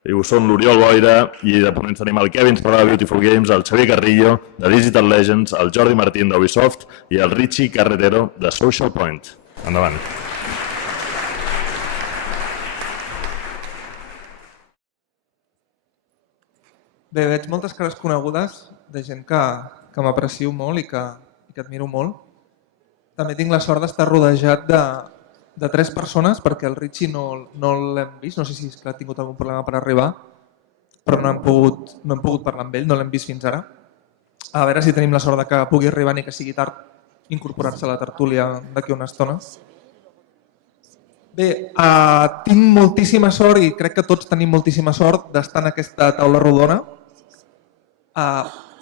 I ho són l'Oriol Boira i de ponents tenim el Kevin Serra de Beautiful Games, el Xavier Carrillo de Digital Legends, el Jordi Martín d'Ubisoft i el Richie Carretero de Social Point. Endavant. Bé, veig moltes cares conegudes de gent que m'aprecio molt i que admiro molt. També tinc la sort d'estar rodejat de 3 persones perquè el Richie no l'hem vist, no sé si és que ha tingut algun problema per arribar, però no hem pogut parlar amb ell, no l'hem vist fins ara. A veure si tenim la sort de que pugui arribar ni que sigui tard incorporar-se a la tertúlia d'aquí una estona. Bé, tinc moltíssima sort i crec que tots tenim moltíssima sort d'estar en aquesta taula rodona.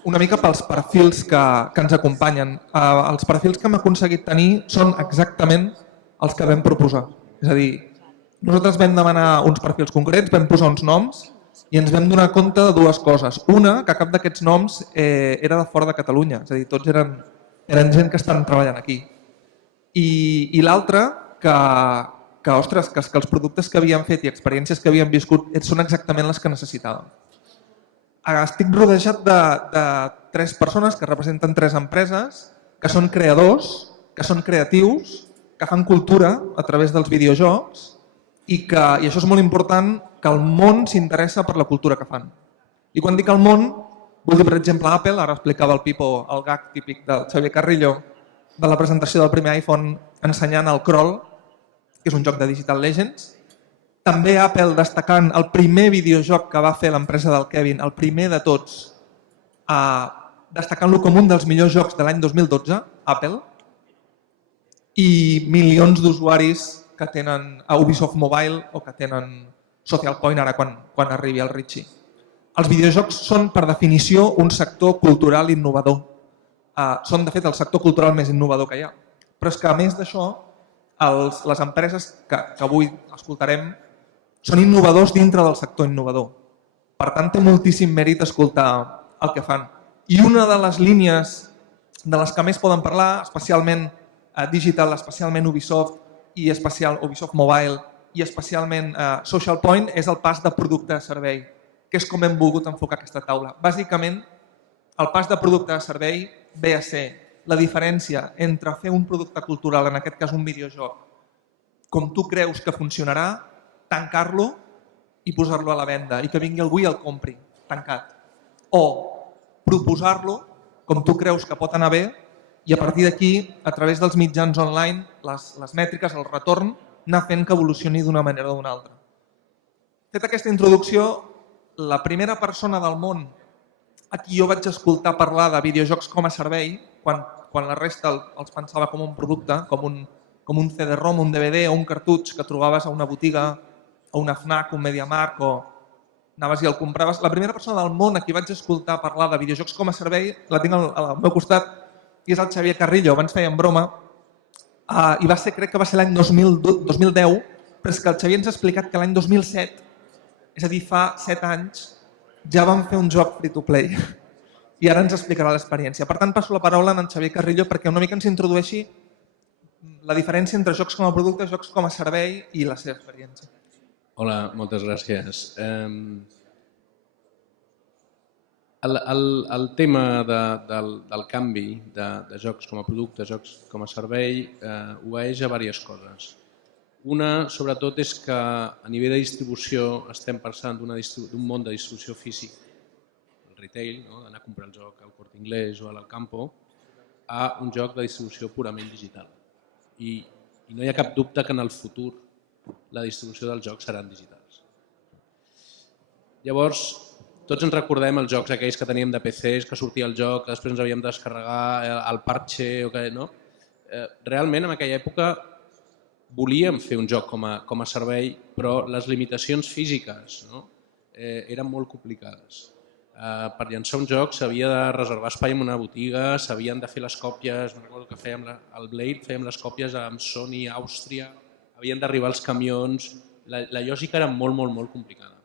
Una mica pels perfils que ens acompanyen. Els perfils que hem aconseguit tenir són exactament els que vam proposar. És a dir, nosaltres vam demanar uns perfils concrets, vam posar uns noms i ens vam donar compte de 2 coses. Una, que cap d'aquests noms era de fora de Catalunya, és a dir, tots eren gent que estan treballant aquí. I l'altra, que els productes que havíem fet i experiències que havíem viscut són exactament les que necessitàvem. Estic rodejat de 3 persones que representen 3 empreses, que són creadors, que són creatius, que fan cultura a través dels videojocs i això és molt important, que el món s'interessa per la cultura que fan. I quan dic el món, vull dir, per exemple, Apple, ara explicava el Pipo el gag típic del Xavier Carrillo de la presentació del primer iPhone ensenyant el Crawl, que és un joc de Digital Legends. També Apple destacant el primer videojoc que va fer l'empresa del Kevin, el primer de tots, destacant-lo com un dels millors jocs de l'any 2012, Apple, i milions d'usuaris que tenen a Ubisoft Mobile o que tenen Social Point ara quan arribi el Richie. Els videojocs són, per definició, un sector cultural innovador. Són, de fet, el sector cultural més innovador que hi ha. Però és que, a més d'això, les empreses que avui escoltarem són innovadors dintre del sector innovador. Per tant, té moltíssim mèrit escoltar el que fan. I una de les línies de les que més poden parlar, especialment Digital, especialment Ubisoft i especial Ubisoft Mobile i especialment Social Point, és el pas de producte a servei, que és com hem volgut enfocar aquesta taula. Bàsicament, el pas de producte a servei ve a ser la diferència entre fer un producte cultural, en aquest cas un videojoc, com tu creus que funcionarà, tancar-lo i posar-lo a la venda i que vingui algú i el compri, tancat. O proposar-lo com tu creus que pot anar bé i a partir d'aquí, a través dels mitjans online, les mètriques, el retorn, anar fent que evolucioni d'una manera o d'una altra. Feta aquesta introducció, la primera persona del món a qui jo vaig escoltar parlar de videojocs com a servei, quan la resta els pensava com un producte, com un CD-ROM, un DVD o un cartutx que trobaves a una botiga, a una FNAC, un MediaMarkt, o anaves i el compraves. La primera persona del món a qui vaig escoltar parlar de videojocs com a servei la tinc al meu costat, i és el Xavier Carrillo. Abans fèiem broma, i crec que va ser l'any 2010, però és que el Xavier ens ha explicat que l'any 2007, és a dir, fa 7 anys, ja vam fer un joc free-to-play. I ara ens explicarà l'experiència. Per tant, passo la paraula a en Xavier Carrillo perquè una mica ens introdueixi la diferència entre jocs com a producte, jocs com a servei i la seva experiència. Hola, moltes gràcies. El tema del canvi de jocs com a producte, jocs com a servei, obeeix a diverses coses. Una, sobretot, és que a nivell de distribució estem passant d'un món de distribució físic, el retail, d'anar a comprar el joc al Corte Inglés o a l'Alcampo, a un joc de distribució purament digital. I no hi ha cap dubte que en el futur la distribució dels jocs seran digitals. Llavors, tots ens recordem els jocs aquells que teníem de PCs, que sortia el joc, que després ens havíem de descarregar el parche, no? Realment, en aquella època, volíem fer un joc com a servei, però les limitacions físiques eren molt complicades. Per llançar un joc s'havia de reservar espai en una botiga, s'havien de fer les còpies, me'n recordo que fèiem el Blade, fèiem les còpies amb Sony, Àustria, havien d'arribar els camions, la lògica era molt, molt, molt complicada.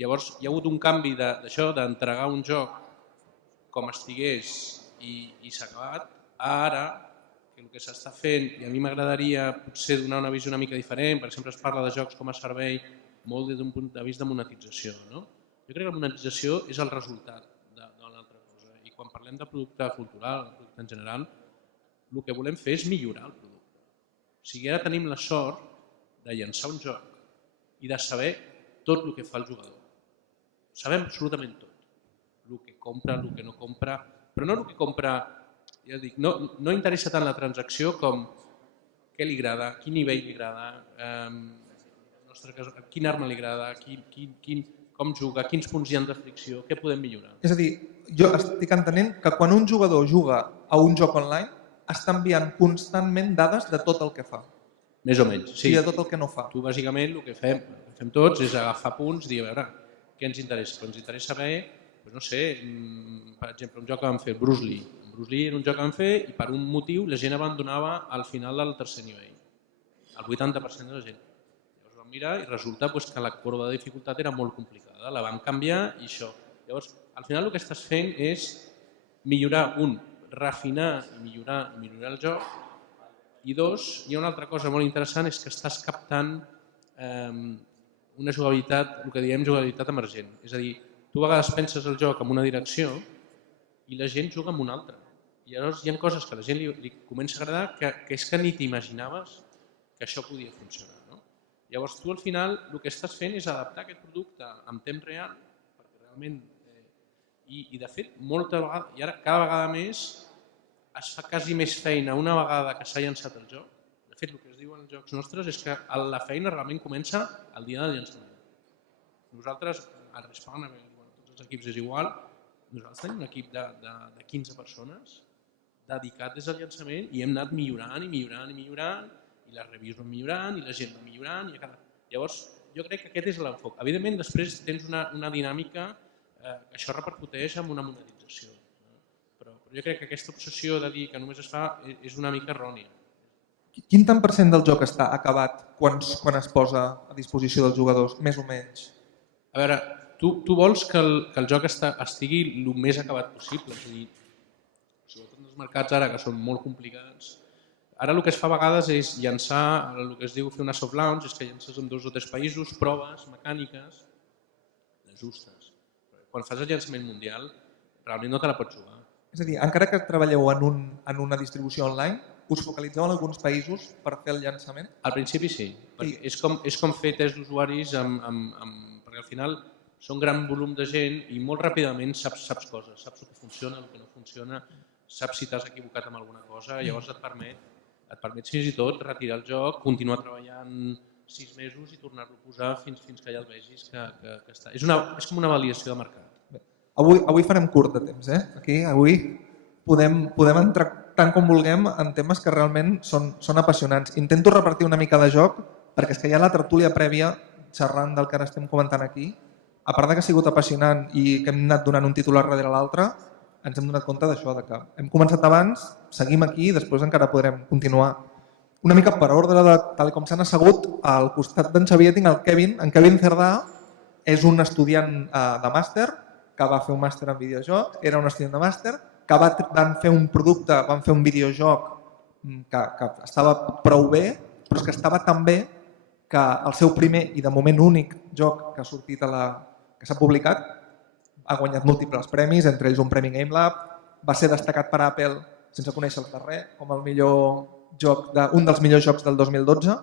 Llavors hi ha hagut un canvi d'això, d'entregar un joc com estigués i s'ha acabat. Ara, el que s'està fent, i a mi m'agradaria potser donar una visió una mica diferent, per exemple es parla de jocs com a servei, molt des d'un punt de vista de monetització. No? Jo crec que la monetització és el resultat d'una altra cosa. I quan parlem de producte cultural, de producte en general, el que volem fer és millorar el producte. O sigui, ara tenim la sort de llançar un joc i de saber tot el que fa el jugador. Sabem absolutament tot. El que compra, el que no compra, però no el que compra, ja dic, no interessa tant la transacció com què li agrada, quin nivell li agrada, quina arma li agrada, com juga, quins punts hi ha de fricció, què podem millorar. És a dir, jo estic entenent que quan un jugador juga a un joc online està enviant constantment dades de tot el que fa. Més o menys, sí. I de tot el que no fa. Tu, bàsicament, el que fem tots és agafar punts i dir, a veure, què ens interessa? Ens interessa saber, no sé, per exemple, un joc que vam fer, Bruce Lee. Bruce Lee era un joc que vam fer i per un motiu la gent abandonava al final del tercer nivell. El 80% de la gent. Llavors vam mirar i resulta que la corba de dificultat era molt complicada. La vam canviar i això. Llavors, al final el que estàs fent és millorar, refinar i millorar el joc, i dos, hi ha una altra cosa molt interessant, és que estàs captant una jugabilitat, el que diem jugabilitat emergent. És a dir, tu a vegades penses el joc en una direcció i la gent juga en una altra. I llavors hi ha coses que a la gent li comença a agradar que és que ni t'imaginaves que això podia funcionar. Llavors tu al final el que estàs fent és adaptar aquest producte en temps real, perquè realment, i de fet, molta vegada, i ara cada vegada més, es fa quasi més feina una vegada que s'ha llançat el joc. De fet, el que es diu en els jocs nostres és que la feina realment comença el dia del llançament. Nosaltres, a Respawn, tots els equips és igual, nosaltres tenim un equip de 15 persones dedicat des del llançament i hem anat millorant i les reviews van millorant i la gent va millorant. Llavors, jo crec que aquest és l'enfoc. Evidentment, després tens una dinàmica que això repercuteix en una monetització. Però jo crec que aquesta obsessió de dir que només es fa és una mica errònia. Quin tant per cent del joc està acabat quan es posa a disposició dels jugadors, més o menys? A veure, tu vols que el joc estigui el més acabat possible. És a dir, sobretot en els mercats ara, que són molt complicats, ara el que es fa a vegades és llançar el que es diu fer una soft launch, és que llences en 2 o 3 països, proves mecàniques, justes. Quan fas el llançament mundial, realment no te la pots jugar. És a dir, encara que treballeu en una distribució online, us focalitzeu en alguns països per fer el llançament? Al principi sí, perquè és com fer test d'usuaris, perquè al final són gran volum de gent i molt ràpidament saps coses, saps el que funciona, el que no funciona, saps si t'has equivocat amb alguna cosa, llavors et permet fins i tot retirar el joc, continuar treballant 6 mesos i tornar-lo a posar fins que ja el vegis que està. És com una validació de mercat. Avui farem curt de temps, Aquí, avui podem entrar tant com vulguem en temes que realment són apassionants. Intento repartir una mica de joc, perquè és que hi ha la tertúlia prèvia xerrant del que ara estem comentant aquí. A part que ha sigut apassionant i que hem anat donant un titular darrere l'altre, ens hem donat compte d'això, que hem començat abans, seguim aquí i després encara podrem continuar. Una mica per ordre, tal com s'han assegut, al costat d'en Xavier tinc el Kevin. En Kevin Cerdà és un estudiant de màster, que va fer un màster en videojoc, era un estudiant de màster, que van fer un producte, van fer un videojoc que estava prou bé, però és que estava tan bé que el seu primer i de moment únic joc que ha sortit que s'ha publicat ha guanyat múltiples premis, entre ells un premi GameLab, va ser destacat per Apple, sense conèixer el darrer, com un dels millors jocs del 2012,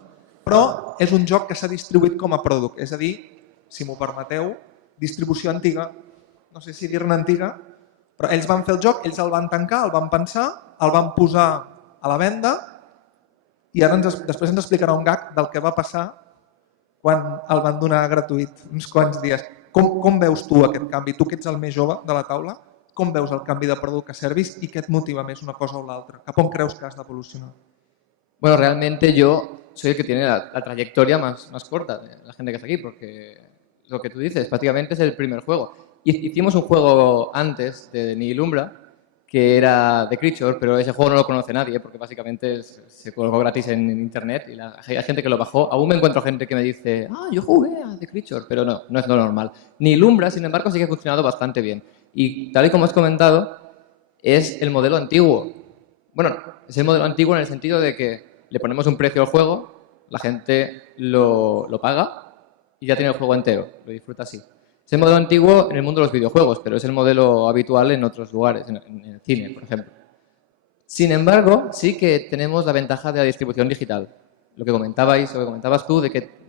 però és un joc que s'ha distribuït com a product, és a dir, si m'ho permeteu, distribució antiga, no sé si dir-ne antiga, però ells van fer el joc, ells el van tancar, el van pensar, el van posar a la venda i ara després ens explicarà un gag del que va passar quan el van donar gratuït uns quants dies. Com veus tu aquest canvi? Tu que ets el més jove de la taula, com veus el canvi de producte a service y qué te motiva més una cosa o la otra? ¿Cap on creus que has d'evolucionar? Bueno, realmente yo soy el que tiene la trayectoria más corta de la gente que está aquí, porque lo que tú dices, prácticamente es el primer juego. Hicimos un juego antes de Nihilumbra, que era The Creature, pero ese juego no lo conoce nadie, porque básicamente se colgó gratis en internet y hay gente que lo bajó. Aún me encuentro gente que me dice, yo jugué a The Creature, pero no es lo normal. Nihilumbra, sin embargo, sí que ha funcionado bastante bien. Y tal y como has comentado, es el modelo antiguo. Bueno, es el modelo antiguo en el sentido de que le ponemos un precio al juego, la gente lo paga y ya tiene el juego entero, lo disfruta así. Es el modelo antiguo en el mundo de los videojuegos, pero es el modelo habitual en otros lugares, en el cine, por ejemplo. Sin embargo, sí que tenemos la ventaja de la distribución digital. Lo que comentabas tú, de que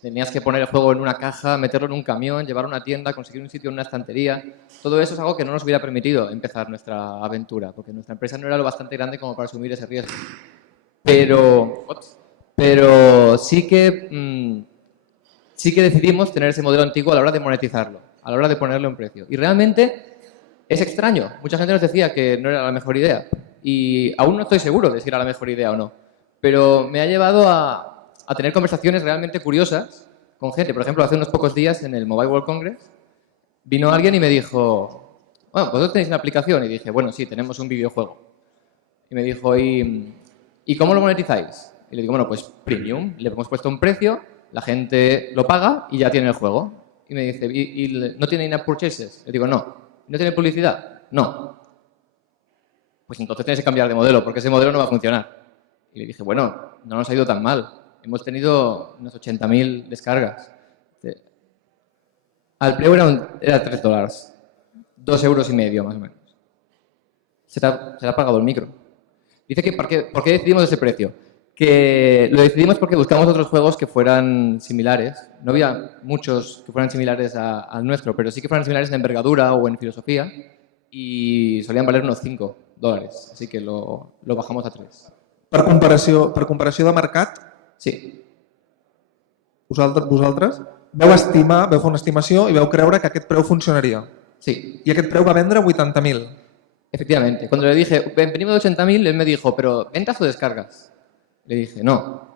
tenías que poner el juego en una caja, meterlo en un camión, llevarlo a una tienda, conseguir un sitio en una estantería. Todo eso es algo que no nos hubiera permitido empezar nuestra aventura, porque nuestra empresa no era lo bastante grande como para asumir ese riesgo. Pero sí que decidimos tener ese modelo antiguo a la hora de monetizarlo, a la hora de ponerle un precio. Y realmente es extraño. Mucha gente nos decía que no era la mejor idea. Y aún no estoy seguro de si era la mejor idea o no. Pero me ha llevado a tener conversaciones realmente curiosas con gente. Por ejemplo, hace unos pocos días en el Mobile World Congress vino alguien y me dijo, bueno, ¿vosotros tenéis una aplicación? Y dije, bueno, sí, tenemos un videojuego. Y me dijo, ¿y cómo lo monetizáis? Y le digo, bueno, pues premium. Le hemos puesto un precio, la gente lo paga y ya tiene el juego. Y me dice, ¿y no tiene in-app purchases? Le digo, no. ¿No tiene publicidad? No. Pues entonces tienes que cambiar de modelo, porque ese modelo no va a funcionar. Y le dije, bueno, no nos ha ido tan mal. Hemos tenido unas 80.000 descargas. Al precio era $3. 2,5 euros más o menos. Se te ha pagado el micro. Dice que ¿por qué decidimos ese precio? Que lo decidimos porque buscamos otros juegos que fueran similares. No había muchos que fueran similares al nuestro, pero sí que fueran similares en envergadura o en filosofía y solían valer unos $5. Así que lo bajamos a 3. Per comparació de mercat, Sí, vosaltres veu fer una estimació i veu creure que aquest preu funcionaria. sí. I aquest preu va vendre 80.000. Efectivamente. Cuando le dije, vendimos de 80.000, él me dijo, ¿pero ventas o descargas? Le dije, no,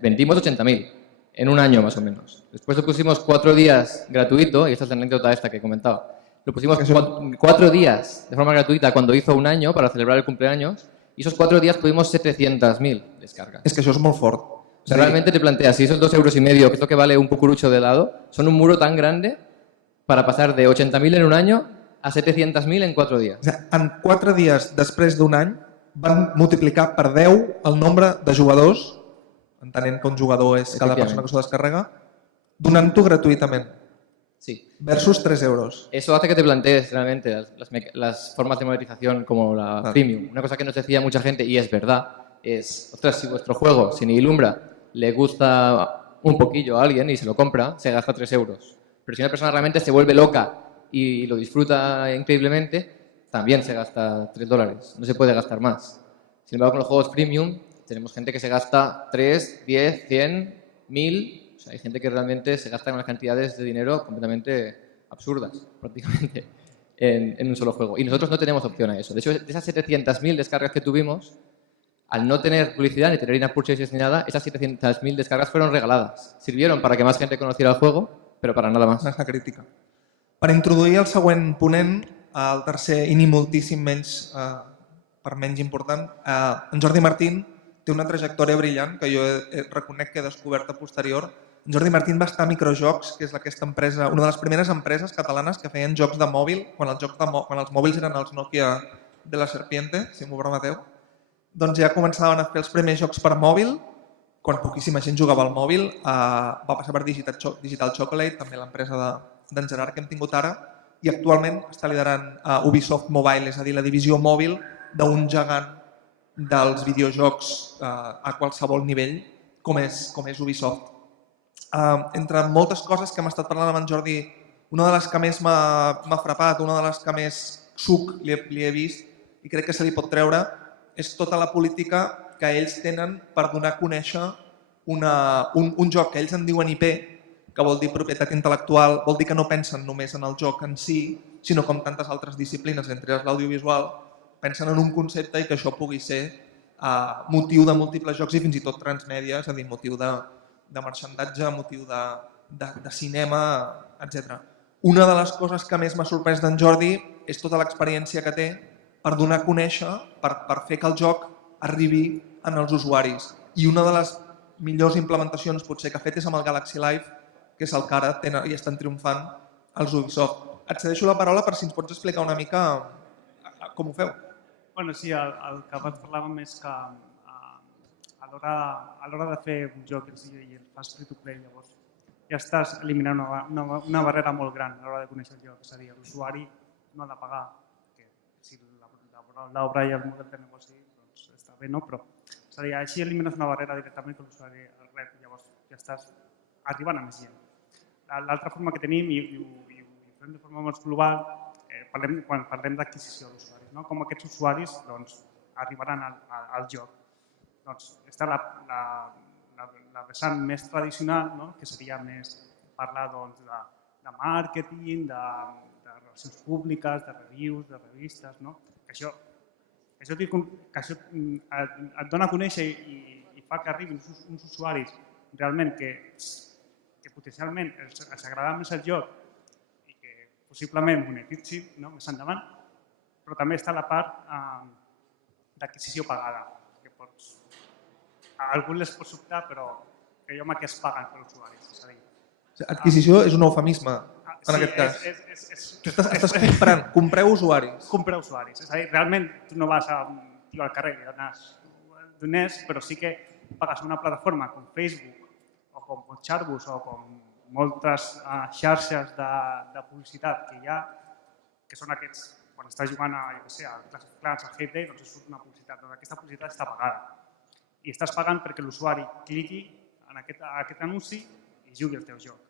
vendimos 80.000 en un año más o menos. Después lo pusimos 4 días gratuito, y esta es la anécdota esta que he comentado. Lo pusimos 4 días de forma gratuita cuando hizo un año para celebrar el cumpleaños y esos 4 días tuvimos 700.000 descargas. És que això és molt fort. O sea, realmente te planteas, si esos 2,5 euros, que es lo que vale un cucurucho de helado, son un muro tan grande para pasar de 80.000 en un año a 700.000 en 4 días. O sigui, en 4 dies després d'un any van multiplicar per 10 el nombre de jugadors, entenent que un jugador és cada persona que s'ho descarrega, donant-ho gratuïtament. Sí. Versus 3 euros. Eso hace que te plantees realmente las formas de monetización como la premium. Una cosa que nos decía mucha gente, y es verdad, es, ostras, si vuestro juego, si Nihilumbra, le gusta un poquillo a alguien y se lo compra, se gasta 3 euros. Pero si una persona realmente se vuelve loca y lo disfruta increíblemente, también se gasta $3. No se puede gastar más. Sin embargo, con los juegos premium tenemos gente que se gasta 3, 10, 100, 1.000... O sea, hay gente que realmente se gasta unas cantidades de dinero completamente absurdas, prácticamente, en un solo juego. Y nosotros no tenemos opción a eso. De hecho, de esas 700.000 descargas que tuvimos, al no tener publicidad ni tener in-app purchases ni nada, esas 700.000 descargas fueron regaladas. Sirvieron para que más gente conociera el juego, però per a nada més. Una crítica. Per introduir el següent ponent, el tercer i ni moltíssim menys, per menys important, en Jordi Martín té una trajectòria brillant que jo reconec que he descobert a posterior. En Jordi Martín va estar a Microjocs, que és aquesta empresa, una de les primeres empreses catalanes que feien jocs de mòbil, quan els mòbils eren els Nokia de la Serpiente, si m'ho permeteu. Doncs ja començaven a fer els primers jocs per mòbil, quan poquíssima gent jugava al mòbil, va passar per Digital Chocolate, també l'empresa d'en Gerard que hem tingut ara, i actualment està liderant Ubisoft Mobile, és a dir, la divisió mòbil d'un gegant dels videojocs a qualsevol nivell, com és Ubisoft. Entre moltes coses que hem estat parlant amb en Jordi, una de les que més m'ha frapat, una de les que més suc li he vist i crec que se li pot treure, és tota la política que ells tenen per donar a conèixer un joc que ells en diuen IP, que vol dir propietat intel·lectual, vol dir que no pensen només en el joc en si, sinó com tantes altres disciplines, entre elles l'audiovisual, pensen en un concepte i que això pugui ser motiu de múltiples jocs i fins i tot transmèdia, és a dir, motiu de marxandatge, motiu de cinema, etc. Una de les coses que més m'ha sorprès d'en Jordi és tota l'experiència que té per donar a conèixer, per fer que el joc arribi en els usuaris. I una de les millors implementacions potser que ha fet és amb el Galaxy Live, que és el que ara hi estan triomfant els Ubisoft. Et cedeixo la paraula per si ens pots explicar una mica com ho feu. Bueno, sí, el que abans parlàvem és que a l'hora de fer un joc i el fas free to play, llavors ja estàs eliminant una barrera molt gran a l'hora de conèixer el joc. És a dir, l'usuari no ha de pagar, que si l'obra i el model de negoci doncs està bé, no? Però és a dir, així elimines una barrera directament que l'usuari el rep, llavors ja estàs arribant a més gent. L'altra forma que tenim, i ho fem de forma més global, quan parlem d'adquisició d'usuaris, no? Com aquests usuaris arribaran al joc. Està la vessant més tradicional, que seria més parlar de màrqueting, de relacions públiques, de reviews, de revistes. Això et dona a conèixer i fa que arribin uns usuaris realment que potencialment els agrada més el joc i que possiblement monetitzin més endavant, però també està la part d'adquisició pagada, que a alguns les pot sobtar, però que jo que es paguen per usuaris. Adquisició és un eufemisme, en aquest cas. Estàs comprant, compreu usuaris. Comprar usuaris. És a dir, realment tu no vas al carrer i dones diners, però sí que pagues una plataforma com Facebook o com Charbus o com moltes xarxes de publicitat que hi ha, que són aquests, quan estàs jugant a Clash of Clans, a Hate Day, doncs és una publicitat. Aquesta publicitat està pagada. I estàs pagant perquè l'usuari cliqui en aquest anunci i jugui al teu joc.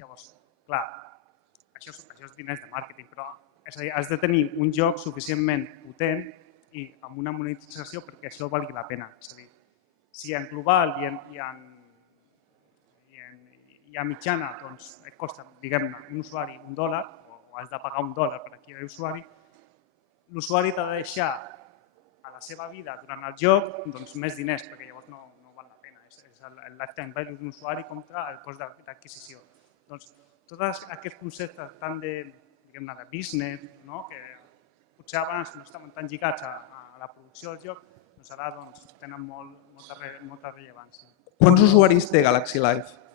Llavors, clar, això és diners de màrqueting, però és a dir, has de tenir un joc suficientment potent i amb una monetització perquè això valgui la pena. És a dir, si en global i a mitjana et costa, diguem-ne, un usuari $1 o has de pagar $1 per adquirir l'usuari, l'usuari t'ha de deixar a la seva vida durant el joc més diners, perquè llavors no val la pena. És el lifetime value d'un usuari contra el cost d'adquisició. Doncs tots aquests conceptes tant de business, que potser abans no estaven tan lligats a la producció del joc, doncs ara tenen molta rellevància. Quants usuaris té Galaxy Live?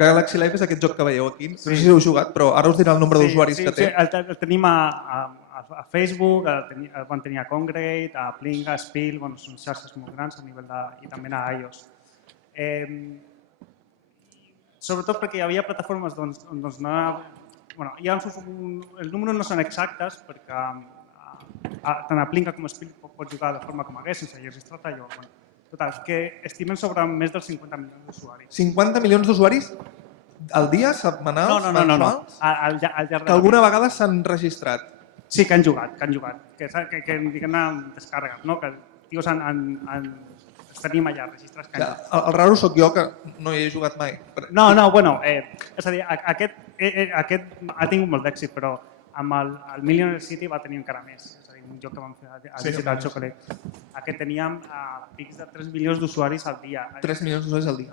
Galaxy Live és aquest joc que veieu aquí. No sé si heu jugat, però ara us dirà el nombre d'usuaris que té. Sí, el tenim a Facebook, el van tenir a Congregate, a Plinga, a Spill, són xarxes molt grans a nivell i també a iOS. Sobretot perquè hi havia plataformes on el número no són exactes perquè tant a Plinga com a Spill pots jugar de forma com hagués, sense registrar allò. Total, que estimen sobre més dels 50 milions d'usuaris. 50 milions d'usuaris al dia, setmanals, mensuals? No. Que alguna vegada s'han registrat? Sí, que han jugat, que diguem-ne descàrregues, que tios els tenim allà registrats. El raro sóc jo, que no hi he jugat mai. No, és a dir, aquest ha tingut molt d'èxit, però amb el Millionaire City va tenir encara més. És a dir, un joc que vam fer a Digital Chocolate. Aquest teníem pics de 3 milions d'usuaris al dia. 3 milions d'usuaris al dia.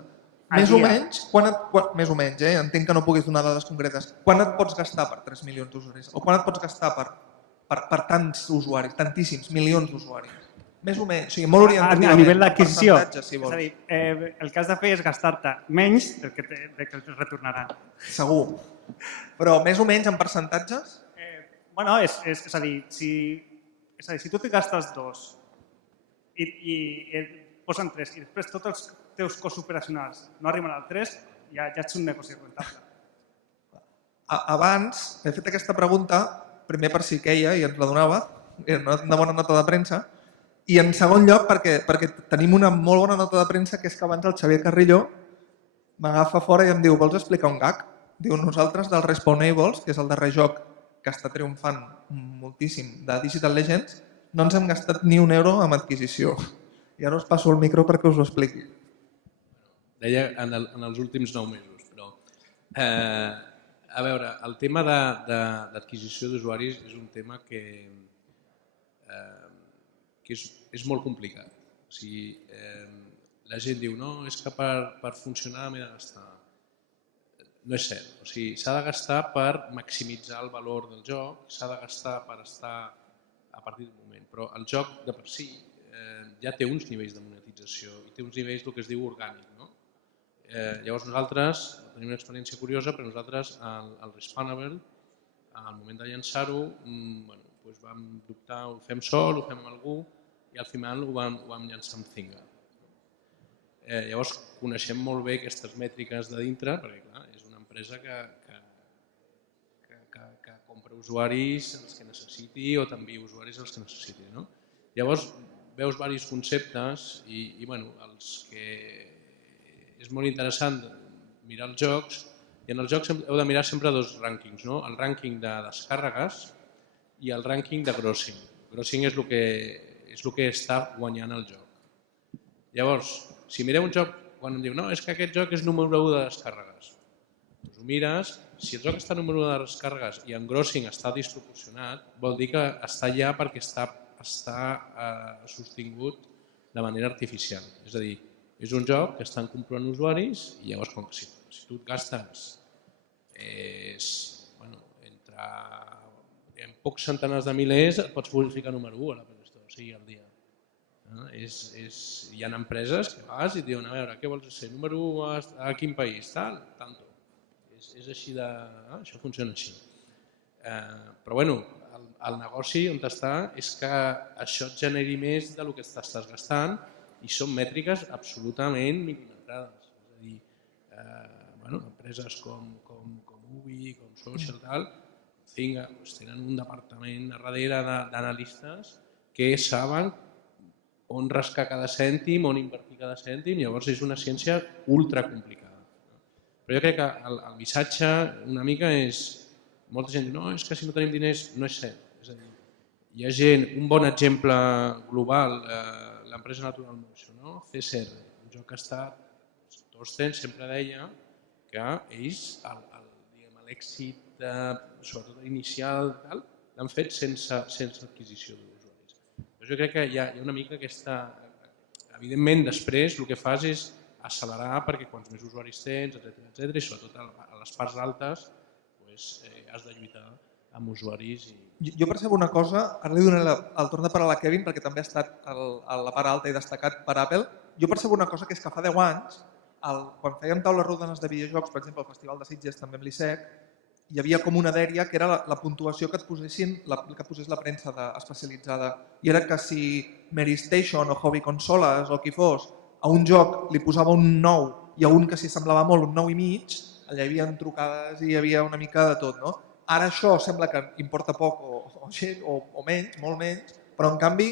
Més o menys, més o menys, entenc que no puguis donar dades concretes, quan et pots gastar per 3 milions d'usuaris? O quan et pots gastar per tants usuaris, tantíssims, milions d'usuaris? Més o menys, o sigui, molt orientativament. A nivell d'adquisició, si és a dir, el que has de fer és gastar-te menys del que et retornaran. Segur. Però més o menys en percentatges? És a dir, si tu te gastes 2 i et posen 3 i després tots els teus costos operacionals no arriben al 3, ja ets un negoci rentable. Abans he fet aquesta pregunta, primer per si queia i ens la donava, era una bona nota de premsa, i en segon lloc perquè tenim una molt bona nota de premsa, que és que abans el Xavier Carrillo m'agafa fora i em diu, vols explicar un gag? Diu, nosaltres del Respawnables, que és el darrer joc que està triomfant moltíssim de Digital Legends, no ens hem gastat ni €1 en adquisició. I ara us passo el micro perquè us ho expliqui. Deia en els últims 9 mesos, però a veure, el tema d'adquisició d'usuaris és un tema que és molt complicat. O sigui, la gent diu, no, és que per funcionar m'he de gastar. No és cert. O sigui, s'ha de gastar per maximitzar el valor del joc, s'ha de gastar per estar a partir d'un moment, però el joc de per si ja té uns nivells de monetització i té uns nivells del que es diu orgànic. Llavors nosaltres tenim una experiència curiosa, però nosaltres al Respawnable, al moment de llançar-ho, vam dubtar, ho fem sol, ho fem amb algú, i al final ho vam llançar amb Zynga. Llavors, coneixem molt bé aquestes mètriques de dintre, perquè clar, és una empresa que compra usuaris els que necessiti o t'envia usuaris els que necessiti. No? Llavors, veus diversos conceptes i bueno, els que és molt interessant mirar els jocs, i en els jocs heu de mirar sempre dos rànquings, no? El rànquing de descàrregues i el rànquing de grossing. Grossing és el que està guanyant el joc. Llavors, si mireu un joc, quan em diu no, és que aquest joc és número 1 de descàrregues, doncs ho mires, si el joc està número 1 de descàrregues i en grossing està desproporcionat, vol dir que està allà perquè està sostingut de manera artificial. És a dir, és un joc que estan comprant usuaris i llavors, com que si tu et gastes en pocs centenars de milers, et pots ficar número 1 a l'Apple Store, o sigui, al dia. Hi ha empreses que vas i et diuen, a veure, què vols ser? Número 1 a quin país? Tanto. És així de... Això funciona així. Però bueno, el negoci on està és que això et generi més del que t'estàs gastant i són mètriques absolutament mil·limetrades. És a dir, empreses com Ubi, com Social, tenen un departament darrere d'analistes que saben on rascar cada cèntim, on invertir cada cèntim, llavors és una ciència ultra complicada. Però jo crec que el missatge una mica és, molta gent diu, no, és que si no tenim diners, no és cert. És a dir, hi ha gent, un bon exemple global, l'empresa Natural Motion, no? CSR, un joc que ha estat, Thorsten sempre deia que ells, l'èxit, sobretot inicial, l'han fet sense adquisició d'usuaris. Jo crec que hi ha una mica aquesta... Evidentment, després el que fas és accelerar perquè quants més usuaris tens, etc. I sobretot a les parts altes has de lluitar amb usuaris. Jo percebo una cosa, ara li donaré el torn de paraula a Kevin perquè també ha estat a la part alta i destacat per Apple. Jo percebo una cosa que és que fa 10 anys, quan fèiem taules rodones de videojocs, per exemple al Festival de Sitges, també amb l'ISEC, hi havia com una dèria que era la puntuació que et posés la premsa especialitzada. I era que si Mary Station o Hobby Consoles o qui fos a un joc li posava un 9 i a un que s'hi semblava molt un 9,5, allà hi havia trucades i hi havia una mica de tot. No? Ara això sembla que importa poc o menys, molt menys, però en canvi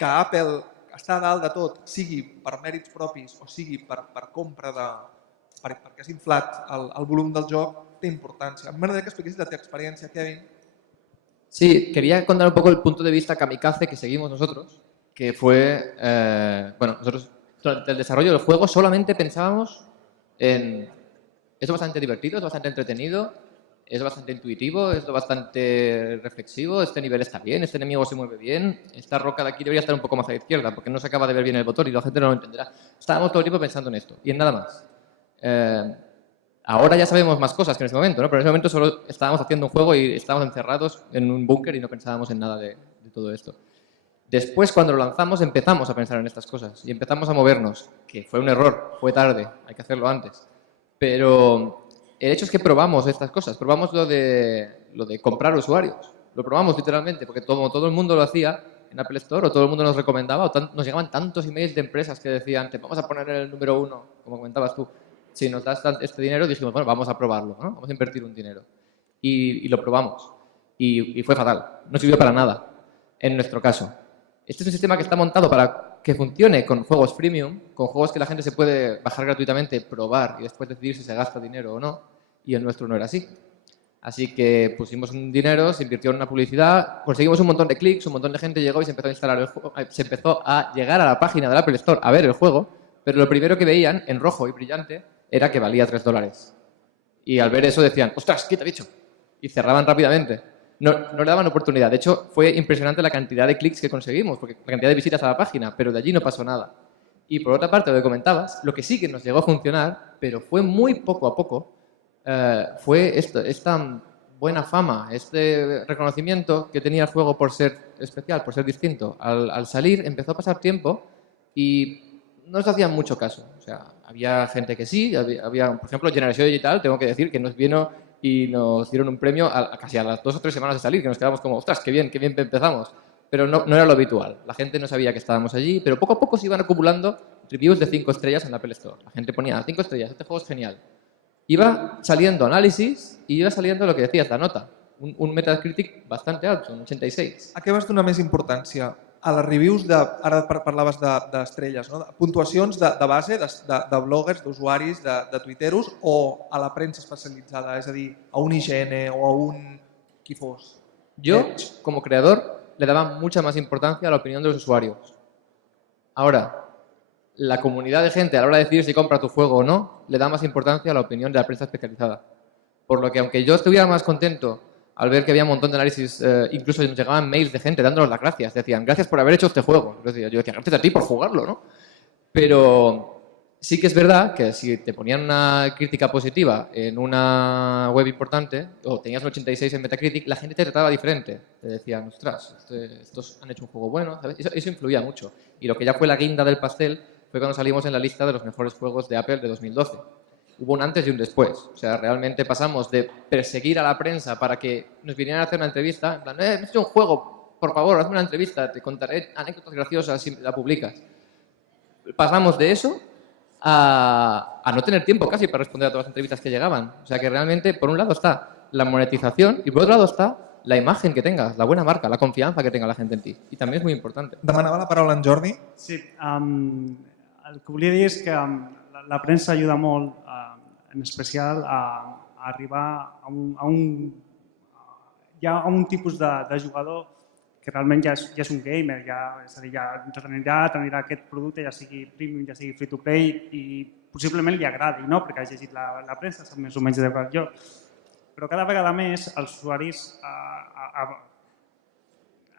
que Apple està a dalt de tot, sigui per mèrits propis o sigui per compra perquè has inflat el volum del joc, té importància. M'agradaria que expliquessis la teva experiencia, Kevin. Sí, quería contar un poco el punto de vista kamikaze que seguimos nosotros, que fue, nosotros durante el desarrollo del juego solamente pensábamos en, esto es bastante divertido, es bastante entretenido, es bastante intuitivo, es bastante reflexivo, este nivel está bien, este enemigo se mueve bien, esta roca de aquí debería estar un poco más a la izquierda porque no se acaba de ver bien el botón y la gente no lo entenderá. Estábamos todo el tiempo pensando en esto y en nada más. Ahora ya sabemos más cosas que en ese momento, ¿no? Pero en ese momento solo estábamos haciendo un juego y estábamos encerrados en un búnker y no pensábamos en nada de todo esto. Después, cuando lo lanzamos, empezamos a pensar en estas cosas y empezamos a movernos, que fue un error, fue tarde, hay que hacerlo antes. Pero el hecho es que probamos estas cosas, probamos lo de comprar usuarios, lo probamos literalmente, porque todo el mundo lo hacía en Apple Store o todo el mundo nos recomendaba, o nos llegaban tantos emails de empresas que decían, te vamos a poner el número 1, como comentabas tú. Si nos das este dinero, dijimos, bueno, vamos a probarlo, ¿no? Vamos a invertir un dinero. Y lo probamos. Y fue fatal. No sirvió para nada, en nuestro caso. Este es un sistema que está montado para que funcione con juegos freemium, con juegos que la gente se puede bajar gratuitamente, probar y después decidir si se gasta dinero o no. Y el nuestro no era así. Así que pusimos un dinero, se invirtió en una publicidad, conseguimos un montón de clics, un montón de gente llegó y se empezó a instalar el juego, se empezó a llegar a la página del Apple Store a ver el juego, pero lo primero que veían, en rojo y brillante, era que valía $3. Y al ver eso decían, ¡ostras, qué te he dicho! Y cerraban rápidamente. No le daban oportunidad. De hecho, fue impresionante la cantidad de clics que conseguimos, porque la cantidad de visitas a la página, pero de allí no pasó nada. Y por otra parte, lo que comentabas, lo que sí que nos llegó a funcionar, pero fue muy poco a poco, fue esta buena fama, este reconocimiento que tenía el juego por ser especial, por ser distinto. Al salir empezó a pasar tiempo y no nos hacían mucho caso. O sea, había gente que sí, había, por ejemplo, Generación Digital, tengo que decir que nos vino y nos dieron un premio casi a las 2 o 3 semanas de salir, que nos quedamos como, ostras, qué bien empezamos. pero no era lo habitual. La gente no sabía que estábamos allí, pero poco a poco se iban acumulando reviews de 5 estrellas en la Apple Store. La gente ponía 5 estrellas, este juego es genial. Iba saliendo análisis y iba saliendo lo que decías, la nota. Un Metacritic bastante alto, un 86. A què vas donar més importància? A les reviews, ara parlaves d'estrelles, no? Puntuacions de base, de bloggers, d'usuaris, de tuiteros, o a la premsa especialitzada, és a dir, a un IGN o a un qui fos? Yo, como creador, le daba mucha más importancia a la opinión de los usuarios. Ahora, la comunidad de gente a la hora de decidir si compra tu juego o no, le da más importancia a la opinión de la prensa especializada. Por lo que aunque yo estuviera más contento al ver que había un montón de análisis, incluso nos llegaban mails de gente dándonos las gracias, decían, gracias por haber hecho este juego. Yo decía, gracias a ti por jugarlo, ¿no? Pero sí que es verdad que si te ponían una crítica positiva en una web importante, o tenías un 86 en Metacritic, la gente te trataba diferente. Te decían, ostras, estos han hecho un juego bueno, ¿sabes? Eso influía mucho. Y lo que ya fue la guinda del pastel fue cuando salimos en la lista de los mejores juegos de Apple de 2012. Hubo un antes y un después. O sea, realmente pasamos de perseguir a la prensa para que nos vinieran a hacer una entrevista, en plan, he hecho un juego, por favor, hazme una entrevista, te contaré anécdotas graciosas si la publicas. Pasamos de eso a no tener tiempo casi para responder a todas las entrevistas que llegaban. O sea que realmente, por un lado está la monetización y por otro lado está la imagen que tengas, la buena marca, la confianza que tenga la gente en ti. I també és molt important. Demanava la paraula en Jordi. Sí, el que volia dir és que la premsa ajuda molt, en especial, a arribar a un tipus de jugador que realment ja és un gamer, és a dir, ja t'anirà aquest producte, ja sigui premium, ja sigui free to play, i possiblement li agradi, no? Perquè ha llegit la premsa, sap més o menys de què jo. Però cada vegada més els usuaris,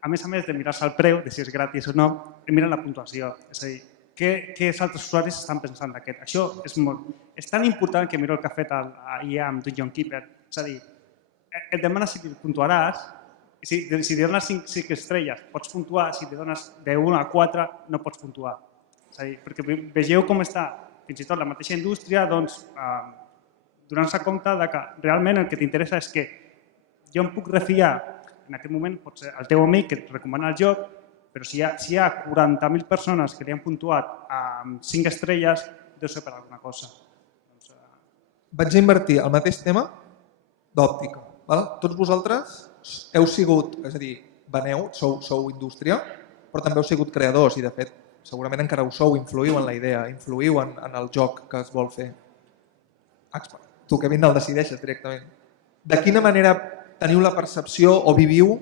a més de mirar-se el preu, de si és gratis o no, miren la puntuació. És a dir, què els altres usuaris estan pensant d'aquest? Això és tan important que miro el que ha fet IA amb Dungeon Keeper. És a dir, et demana si puntuaràs, si li dones 5 estrelles pots puntuar, si li dones de 1 a 4 no pots puntuar. És a dir, perquè vegeu com està, fins i tot la mateixa indústria, doncs, donant-se compte que realment el que t'interessa és que jo em puc refiar, en aquest moment pot ser el teu amic que et recomana el joc, però si hi ha 40.000 persones que li han puntuat amb 5 estrelles, deu ser per alguna cosa. Vaig a invertir el mateix tema d'òptica. Tots vosaltres heu sigut, és a dir, veneu, sou indústria, però també heu sigut creadors i, de fet, segurament encara ho sou, influïu en la idea, influïu en el joc que es vol fer. Tu, Kevin, el decideixes directament. De quina manera teniu la percepció o viviu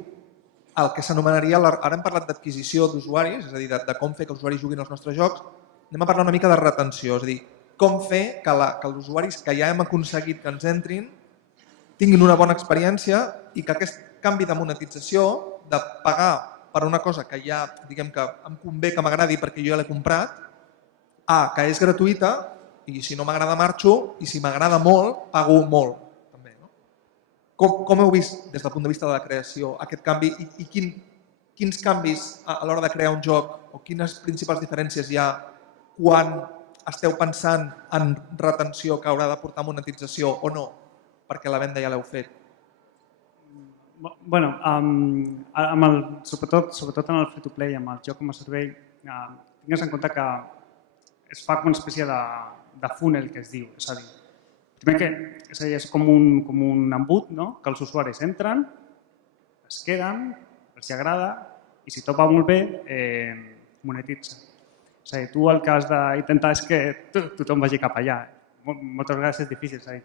el que s'anomenaria, ara hem parlat d'adquisició d'usuaris, és a dir, de com fer que els usuaris juguin els nostres jocs, anem a parlar una mica de retenció, és a dir, com fer que els usuaris que ja hem aconseguit que ens entrin tinguin una bona experiència i que aquest canvi de monetització, de pagar per una cosa que ja, diguem que em convé que m'agradi perquè jo ja l'he comprat, que és gratuïta i si no m'agrada marxo i si m'agrada molt, pago molt. Com heu vist des del punt de vista de la creació aquest canvi i quins canvis a l'hora de crear un joc o quines principals diferències hi ha quan esteu pensant en retenció que haurà de portar monetització o no, perquè la venda ja l'heu fet? Bé, sobretot en el free-to-play, amb el joc com a servei, tingues en compte que es fa com una espècie de funnel que es diu, és a dir, primer que és com un embut, que els usuaris entren, es queden, els agrada i si tot va molt bé, monetitza. És a dir, tu el que has d'intentar és que tothom vagi cap allà. Moltes vegades és difícil, és a dir,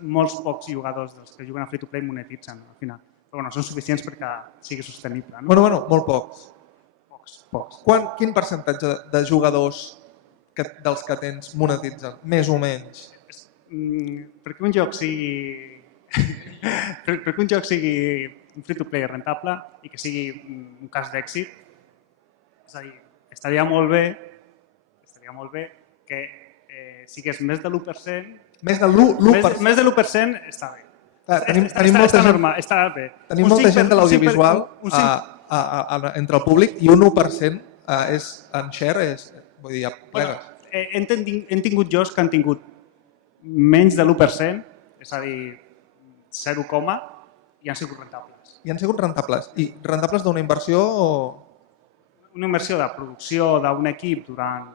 molts pocs jugadors dels que juguen a free-to-play monetitzen al final, però són suficients perquè sigui sostenible. Bueno, molt pocs. Pocs. Quin percentatge de jugadors dels que tens monetitzen, més o menys? Perquè un joc sigui un free-to-play rentable i que sigui un cas d'èxit, és a dir, estaria molt bé que sigués més de l'1%. Més de l'1%? Més de l'1% està bé. Està bé. Tenim molta gent de l'audiovisual entre el públic i un 1% en share vull dir, plegues. Hem tingut jocs que han tingut menys de l'1%, és a dir, 0, i han sigut rentables. I han sigut rentables. I rentables d'una inversió o... Una inversió de producció d'un equip durant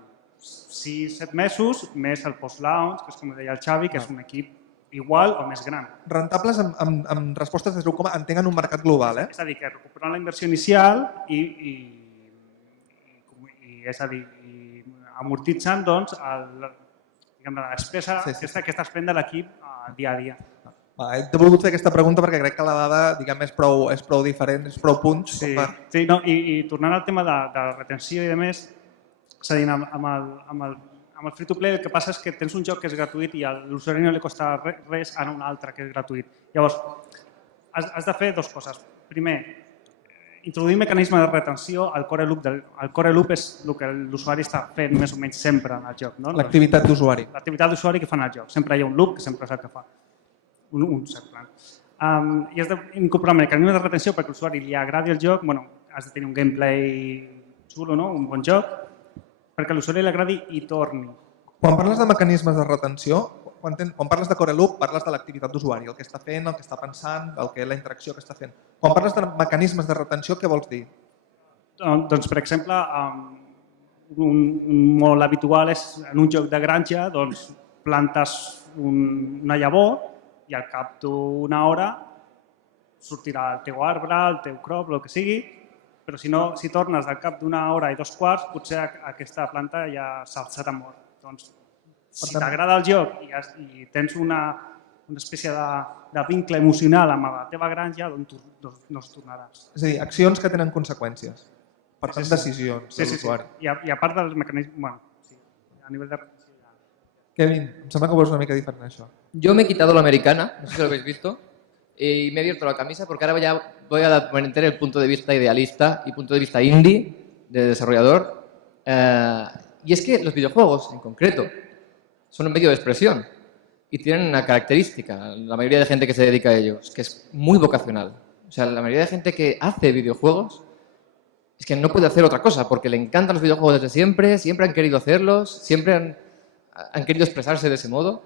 6-7 mesos, més el post-launch, que és com deia el Xavi, que és un equip igual o més gran. Rentables amb respostes des de com entenguen un mercat global, És a dir, que recuperen la inversió inicial i és a dir, amortitzen doncs, la despesa que estàs fent de l'equip dia a dia. He volgut fer aquesta pregunta perquè crec que la dada és prou diferent, és prou punts. Sí, no, i tornant al tema de la retenció i demés, és a dir, amb el free-to-play el que passa és que tens un joc que és gratuït i a l'usuari no li costa res a un altre que és gratuït. Llavors, has de fer dues coses. Primer, introduir mecanisme de retenció al core loop. El core loop és el que l'usuari està fent més o menys sempre en el joc. L'activitat d'usuari. L'activitat d'usuari que fa en el joc. Sempre hi ha un loop que sempre és el que fa. Un cert plan. I has d'incorporar mecanismes de retenció perquè l'usuari li agradi el joc. Has de tenir un gameplay xulo, un bon joc, perquè a l'usuari li agradi i torni. Quan parles de mecanismes de retenció, quan parles de core loop, parles de l'activitat d'usuari, el que està fent, el que està pensant, la interacció que està fent. Quan parles de mecanismes de retenció, què vols dir? Doncs, per exemple, un molt habitual és en un joc de granja, plantes una llavor i al cap d'una hora sortirà el teu arbre, el teu crop, el que sigui, però si tornes al cap d'una hora i 2 quarts, potser aquesta planta ja s'ha mort. Doncs, si t'agrada el joc i tens una espècie de vincle emocional amb la teva granja, doncs no es tornaràs. És a dir, accions que tenen conseqüències. Per tant, decisions de l'usuari. I a part dels mecanismes, a nivell de retenció. Kevin, em sembla que veus una mica diferent això. Yo me he quitado la americana, no sé si lo habéis visto, y me he abierto la camisa porque ahora ya voy a poner el punto de vista idealista y punto de vista indie de desarrollador. Y es que los videojuegos, en concreto, son un medio de expresión y tienen una característica, la mayoría de gente que se dedica a ellos, que es muy vocacional. O sea, la mayoría de gente que hace videojuegos es que no puede hacer otra cosa porque le encantan los videojuegos desde siempre, siempre han querido hacerlos, siempre han querido expresarse de ese modo.